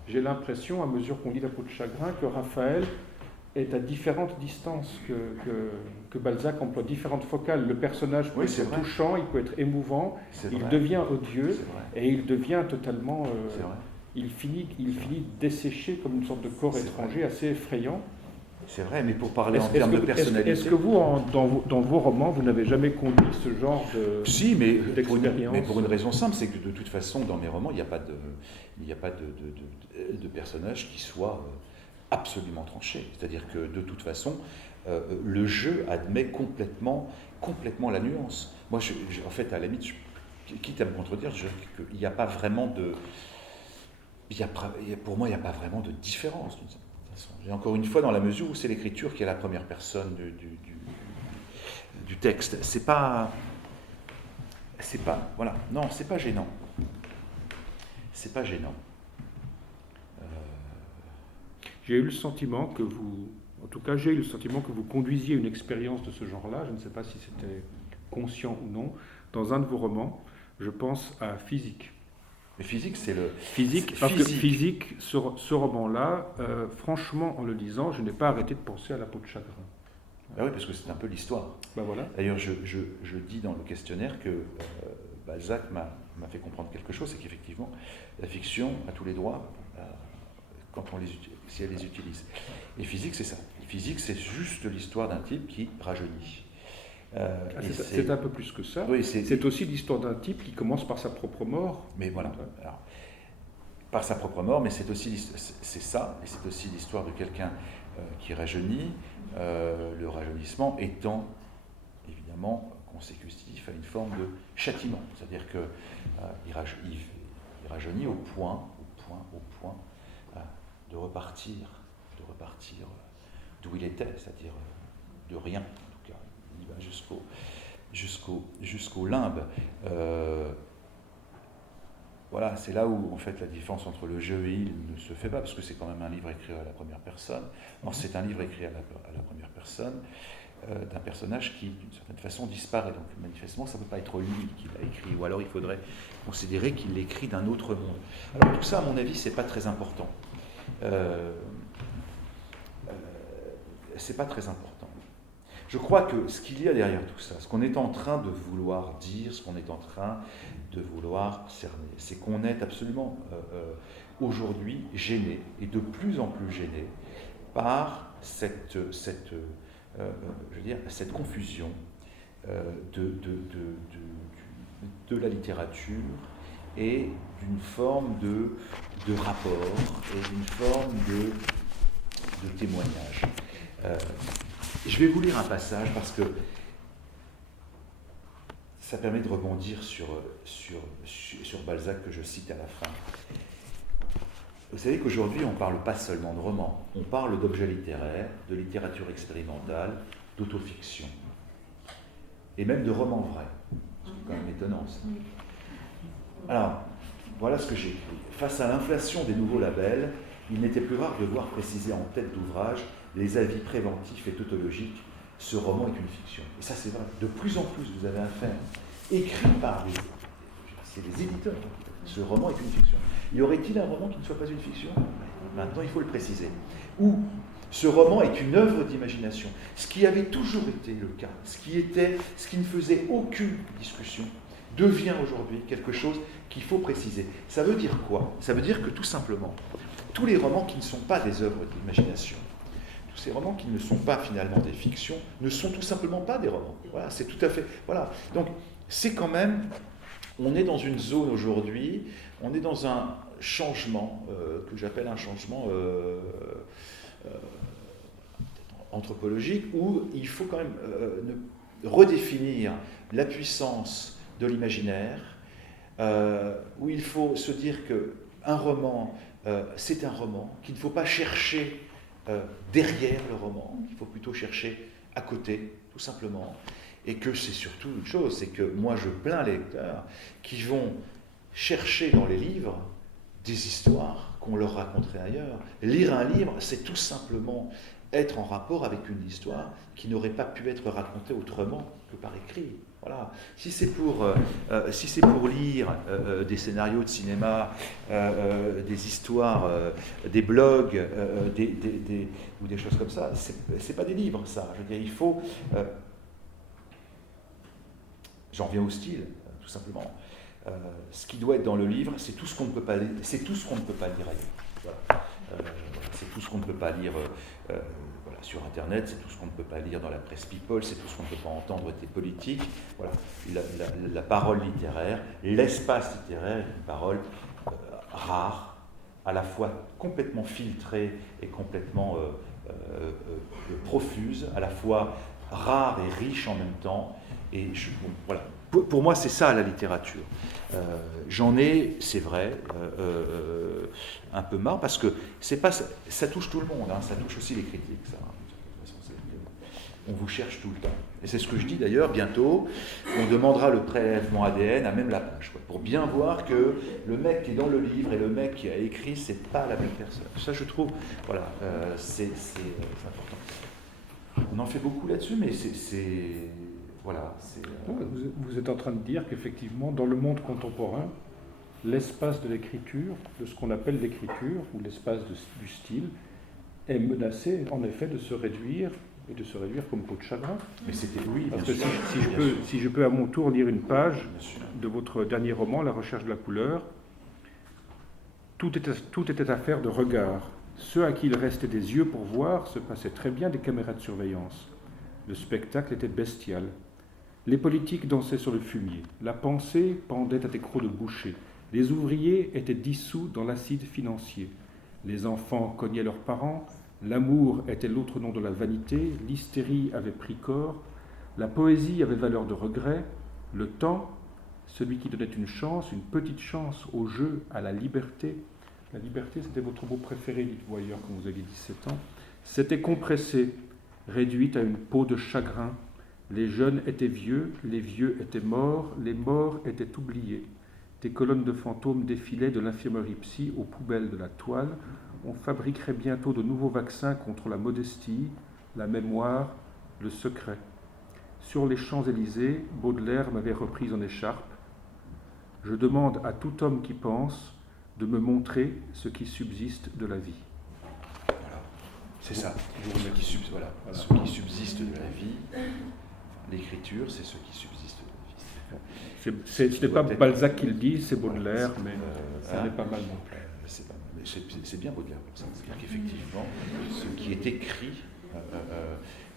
J'ai l'impression, à mesure qu'on lit La peau de chagrin, que Raphaël est à différentes distances, que Balzac emploie différentes focales. Le personnage peut être touchant, il peut être émouvant, il devient odieux, et il devient totalement... il finit desséché comme une sorte de corps étranger assez effrayant. C'est vrai, mais pour parler en termes de personnalité... Est-ce que vous, dans vos romans, vous n'avez jamais conduit ce genre de Si, mais d'expérience? pour une raison simple, c'est que de toute façon, dans mes romans, il n'y a pas de personnage qui soit absolument tranché. C'est-à-dire que de toute façon, le jeu admet complètement la nuance. Moi, en fait, à la limite, quitte à me contredire, il n'y a pas vraiment de... pour moi, il n'y a pas vraiment de différence, d'une certaine façon. Et encore une fois, dans la mesure où c'est l'écriture qui est la première personne du texte. C'est pas... Voilà. Non, c'est pas gênant. C'est pas gênant. J'ai eu le sentiment que j'ai eu le sentiment que vous conduisiez une expérience de ce genre-là, je ne sais pas si c'était conscient ou non, dans un de vos romans, je pense à Physique. Mais Physique, c'est le... Parce que Physique, ce roman-là, franchement, en le lisant, je n'ai pas arrêté de penser à La peau de chagrin. Ben oui, parce que c'est un peu l'histoire. Ben voilà. D'ailleurs, je dis dans le questionnaire que Balzac m'a fait comprendre quelque chose, c'est qu'effectivement, la fiction a tous les droits si elle les utilise. Et Physique, c'est ça. Et Physique, c'est juste l'histoire d'un type qui rajeunit. C'est un peu plus que ça. Oui, c'est aussi l'histoire d'un type qui commence par sa propre mort. Mais voilà. Alors, par sa propre mort, mais c'est ça, et c'est aussi l'histoire de quelqu'un qui rajeunit, le rajeunissement étant évidemment consécutif à une forme de châtiment. C'est-à-dire qu'il rajeunit au point de repartir d'où il était, c'est-à-dire de rien, en tout cas. Il va jusqu'au limbe. Voilà, c'est là où en fait la différence entre le je et il ne se fait pas, parce que c'est quand même un livre écrit à la première personne. Or, c'est un livre écrit à la première personne d'un personnage qui, d'une certaine façon, disparaît. Donc, manifestement, ça ne peut pas être lui qui l'a écrit, ou alors il faudrait considérer qu'il l'écrit d'un autre monde. Alors, tout ça, à mon avis, c'est pas très important. C'est pas très important. Je crois que ce qu'il y a derrière tout ça, ce qu'on est en train de vouloir dire, ce qu'on est en train de vouloir cerner, c'est qu'on est absolument aujourd'hui gêné, et de plus en plus gêné, par cette confusion de la littérature et d'une forme de rapport et d'une forme de témoignage. Je vais vous lire un passage parce que ça permet de rebondir sur Balzac que je cite à la fin. Vous savez qu'aujourd'hui, on ne parle pas seulement de romans, on parle d'objets littéraires, de littérature expérimentale, d'autofiction, et même de romans vrais. C'est quand même étonnant, ça. Alors, voilà ce que j'ai écrit. Face à l'inflation des nouveaux labels, il n'était plus rare de voir préciser en tête d'ouvrage les avis préventifs et tautologiques. Ce roman est une fiction. Et ça, c'est vrai. De plus en plus, vous avez affaire, écrit par c'est les éditeurs. Ce roman est une fiction. Y aurait-il un roman qui ne soit pas une fiction? Maintenant, il faut le préciser. Ou ce roman est une œuvre d'imagination. Ce qui avait toujours été le cas, ce qui ne faisait aucune discussion, devient aujourd'hui quelque chose qu'il faut préciser. Ça veut dire quoi? Ça veut dire que tout simplement, tous les romans qui ne sont pas des œuvres d'imagination, tous ces romans qui ne sont pas finalement des fictions, ne sont tout simplement pas des romans. Voilà, c'est tout à fait... Voilà. Donc, c'est quand même... On est dans une zone aujourd'hui, on est dans un changement, que j'appelle un changement anthropologique, où il faut quand même redéfinir la puissance de l'imaginaire, où il faut se dire qu'un roman, c'est un roman, qu'il ne faut pas chercher derrière le roman, qu'il faut plutôt chercher à côté, tout simplement. Et que c'est surtout une chose, c'est que moi je plains les lecteurs qui vont chercher dans les livres des histoires qu'on leur raconterait ailleurs. Lire un livre, c'est tout simplement être en rapport avec une histoire qui n'aurait pas pu être racontée autrement que par écrit. Voilà. Si c'est pour lire des scénarios de cinéma, des histoires, des blogs, ou des choses comme ça, c'est pas des livres, ça. Je veux dire, il faut... J'en reviens au style, tout simplement. Ce qui doit être dans le livre, c'est tout ce qu'on ne peut pas lire, c'est tout ce qu'on ne peut pas lire ailleurs. Voilà. C'est tout ce qu'on ne peut pas lire sur Internet, c'est tout ce qu'on ne peut pas lire dans la presse people, c'est tout ce qu'on ne peut pas entendre des politiques. Voilà. La parole littéraire, l'espace littéraire est une parole rare, à la fois complètement filtrée et complètement profuse, à la fois rare et riche en même temps. Et voilà. Pour moi, c'est ça la littérature. J'en ai, c'est vrai, un peu marre parce que ça touche tout le monde, hein, ça touche aussi les critiques. Ça. On vous cherche tout le temps. Et c'est ce que je dis d'ailleurs, bientôt, on demandera le prélèvement ADN à même la page, pour bien voir que le mec qui est dans le livre et le mec qui a écrit, c'est pas la même personne. Ça, je trouve, voilà, c'est important. On en fait beaucoup là-dessus, mais voilà, Vous êtes en train de dire qu'effectivement, dans le monde contemporain, l'espace de l'écriture, de ce qu'on appelle l'écriture, ou l'espace du style, est menacé, en effet, de se réduire, et de se réduire comme peau de chagrin. Mais c'était, oui, parce bien que sûr, si je peux à mon tour lire une page de votre dernier roman, La recherche de la couleur, tout était affaire de regard. Ceux à qui il restait des yeux pour voir se passaient très bien des caméras de surveillance. Le spectacle était bestial. Les politiques dansaient sur le fumier. La pensée pendait à des crocs de boucher. Les ouvriers étaient dissous dans l'acide financier. Les enfants cognaient leurs parents. L'amour était l'autre nom de la vanité. L'hystérie avait pris corps. La poésie avait valeur de regret. Le temps, celui qui donnait une chance, une petite chance au jeu, à la liberté. La liberté, c'était votre mot préféré, dites-vous ailleurs, quand vous aviez 17 ans. S'était compressée, réduite à une peau de chagrin. Les jeunes étaient vieux, les vieux étaient morts, les morts étaient oubliés. Des colonnes de fantômes défilaient de l'infirmerie psy aux poubelles de la toile. On fabriquerait bientôt de nouveaux vaccins contre la modestie, la mémoire, le secret. Sur les Champs-Élysées, Baudelaire m'avait reprise en écharpe. Je demande à tout homme qui pense de me montrer ce qui subsiste de la vie. Voilà, c'est ça. Ce qui subsiste de la vie. L'écriture, c'est ce qui subsiste de la vie. Ce n'est pas Balzac qui le dit, c'est Baudelaire, mais ça n'est pas mal non plus. C'est bien Baudelaire comme ça. C'est-à-dire qu'effectivement, ce qui est écrit,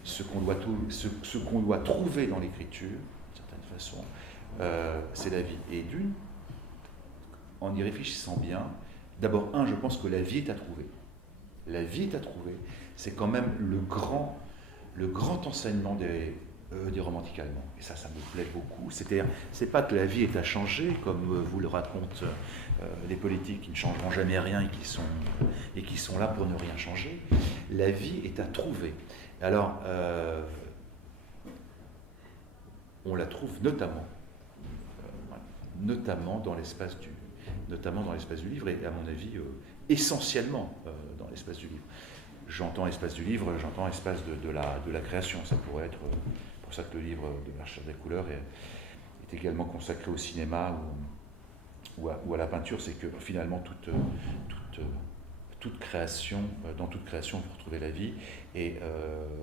ce qu'on doit trouver dans l'écriture, d'une certaine façon, c'est la vie. Et en y réfléchissant bien, d'abord, je pense que la vie est à trouver. La vie est à trouver. C'est quand même le grand enseignement des romantiques allemands. Et ça me plaît beaucoup. C'est-à-dire, c'est pas que la vie est à changer, comme vous le racontent les politiques qui ne changeront jamais rien et qui sont là pour ne rien changer. La vie est à trouver. Alors, on la trouve notamment dans l'espace du livre, et à mon avis, essentiellement dans l'espace du livre. J'entends espace du livre, j'entends espace de la création. Ça pourrait être pour ça que le livre de La recherche de la couleur est également consacré au cinéma ou à la peinture. C'est que finalement toute création, dans toute création vous retrouvez la vie, et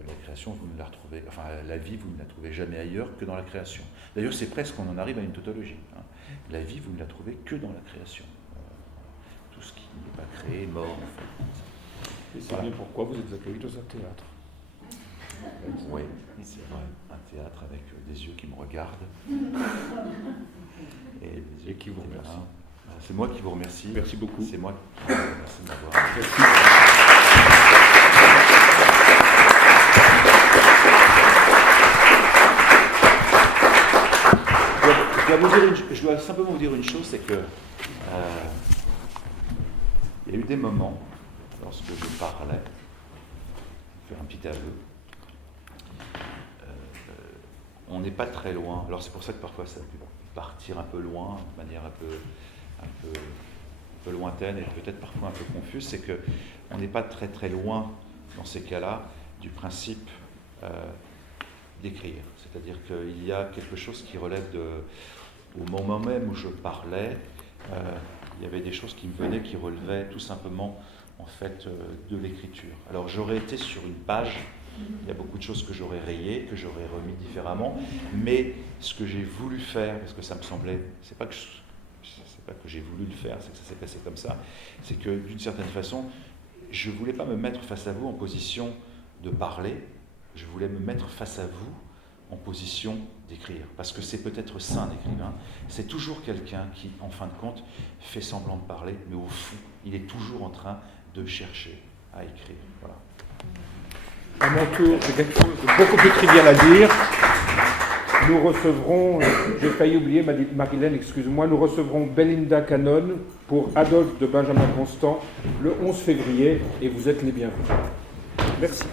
la création vous ne la retrouvez, enfin la vie vous ne la trouvez jamais ailleurs que dans la création. D'ailleurs c'est presque, on en arrive à une tautologie. Hein. La vie vous ne la trouvez que dans la création. Tout ce qui n'est pas créé est mort en fait. Et c'est bien pourquoi vous êtes accueillis dans un théâtre. Oui, c'est vrai. Un théâtre avec des yeux qui me regardent. Et qui vous remercient. C'est moi qui vous remercie. Merci beaucoup. C'est moi qui vous remercie de m'avoir. Merci. Je dois simplement vous dire une chose, c'est que il y a eu des moments, lorsque je parlais, faire un petit aveu, on n'est pas très loin. Alors c'est pour ça que parfois ça peut partir un peu loin, de manière un peu lointaine et peut-être parfois un peu confuse, c'est qu'on n'est pas très très loin dans ces cas-là du principe d'écrire. C'est-à-dire qu'il y a quelque chose qui relève au moment même où je parlais, il y avait des choses qui me venaient qui relevaient tout simplement en fait de l'écriture. Alors j'aurais été sur une page, il y a beaucoup de choses que j'aurais rayées, que j'aurais remis différemment, mais ce que j'ai voulu faire, parce que ça me semblait, c'est pas que j'ai voulu le faire, c'est que ça s'est passé comme ça, c'est que d'une certaine façon, je ne voulais pas me mettre face à vous en position de parler, je voulais me mettre face à vous en position d'écrire, parce que c'est peut-être ça un écrivain, c'est toujours quelqu'un qui, en fin de compte, fait semblant de parler, mais au fond, il est toujours en train de chercher à écrire. Voilà. À mon tour, j'ai quelque chose de beaucoup plus trivial à dire. Nous recevrons, j'ai failli oublier, Marilène, excuse-moi, nous recevrons Belinda Cannon pour Adolphe de Benjamin Constant le 11 février, et vous êtes les bienvenus. Merci.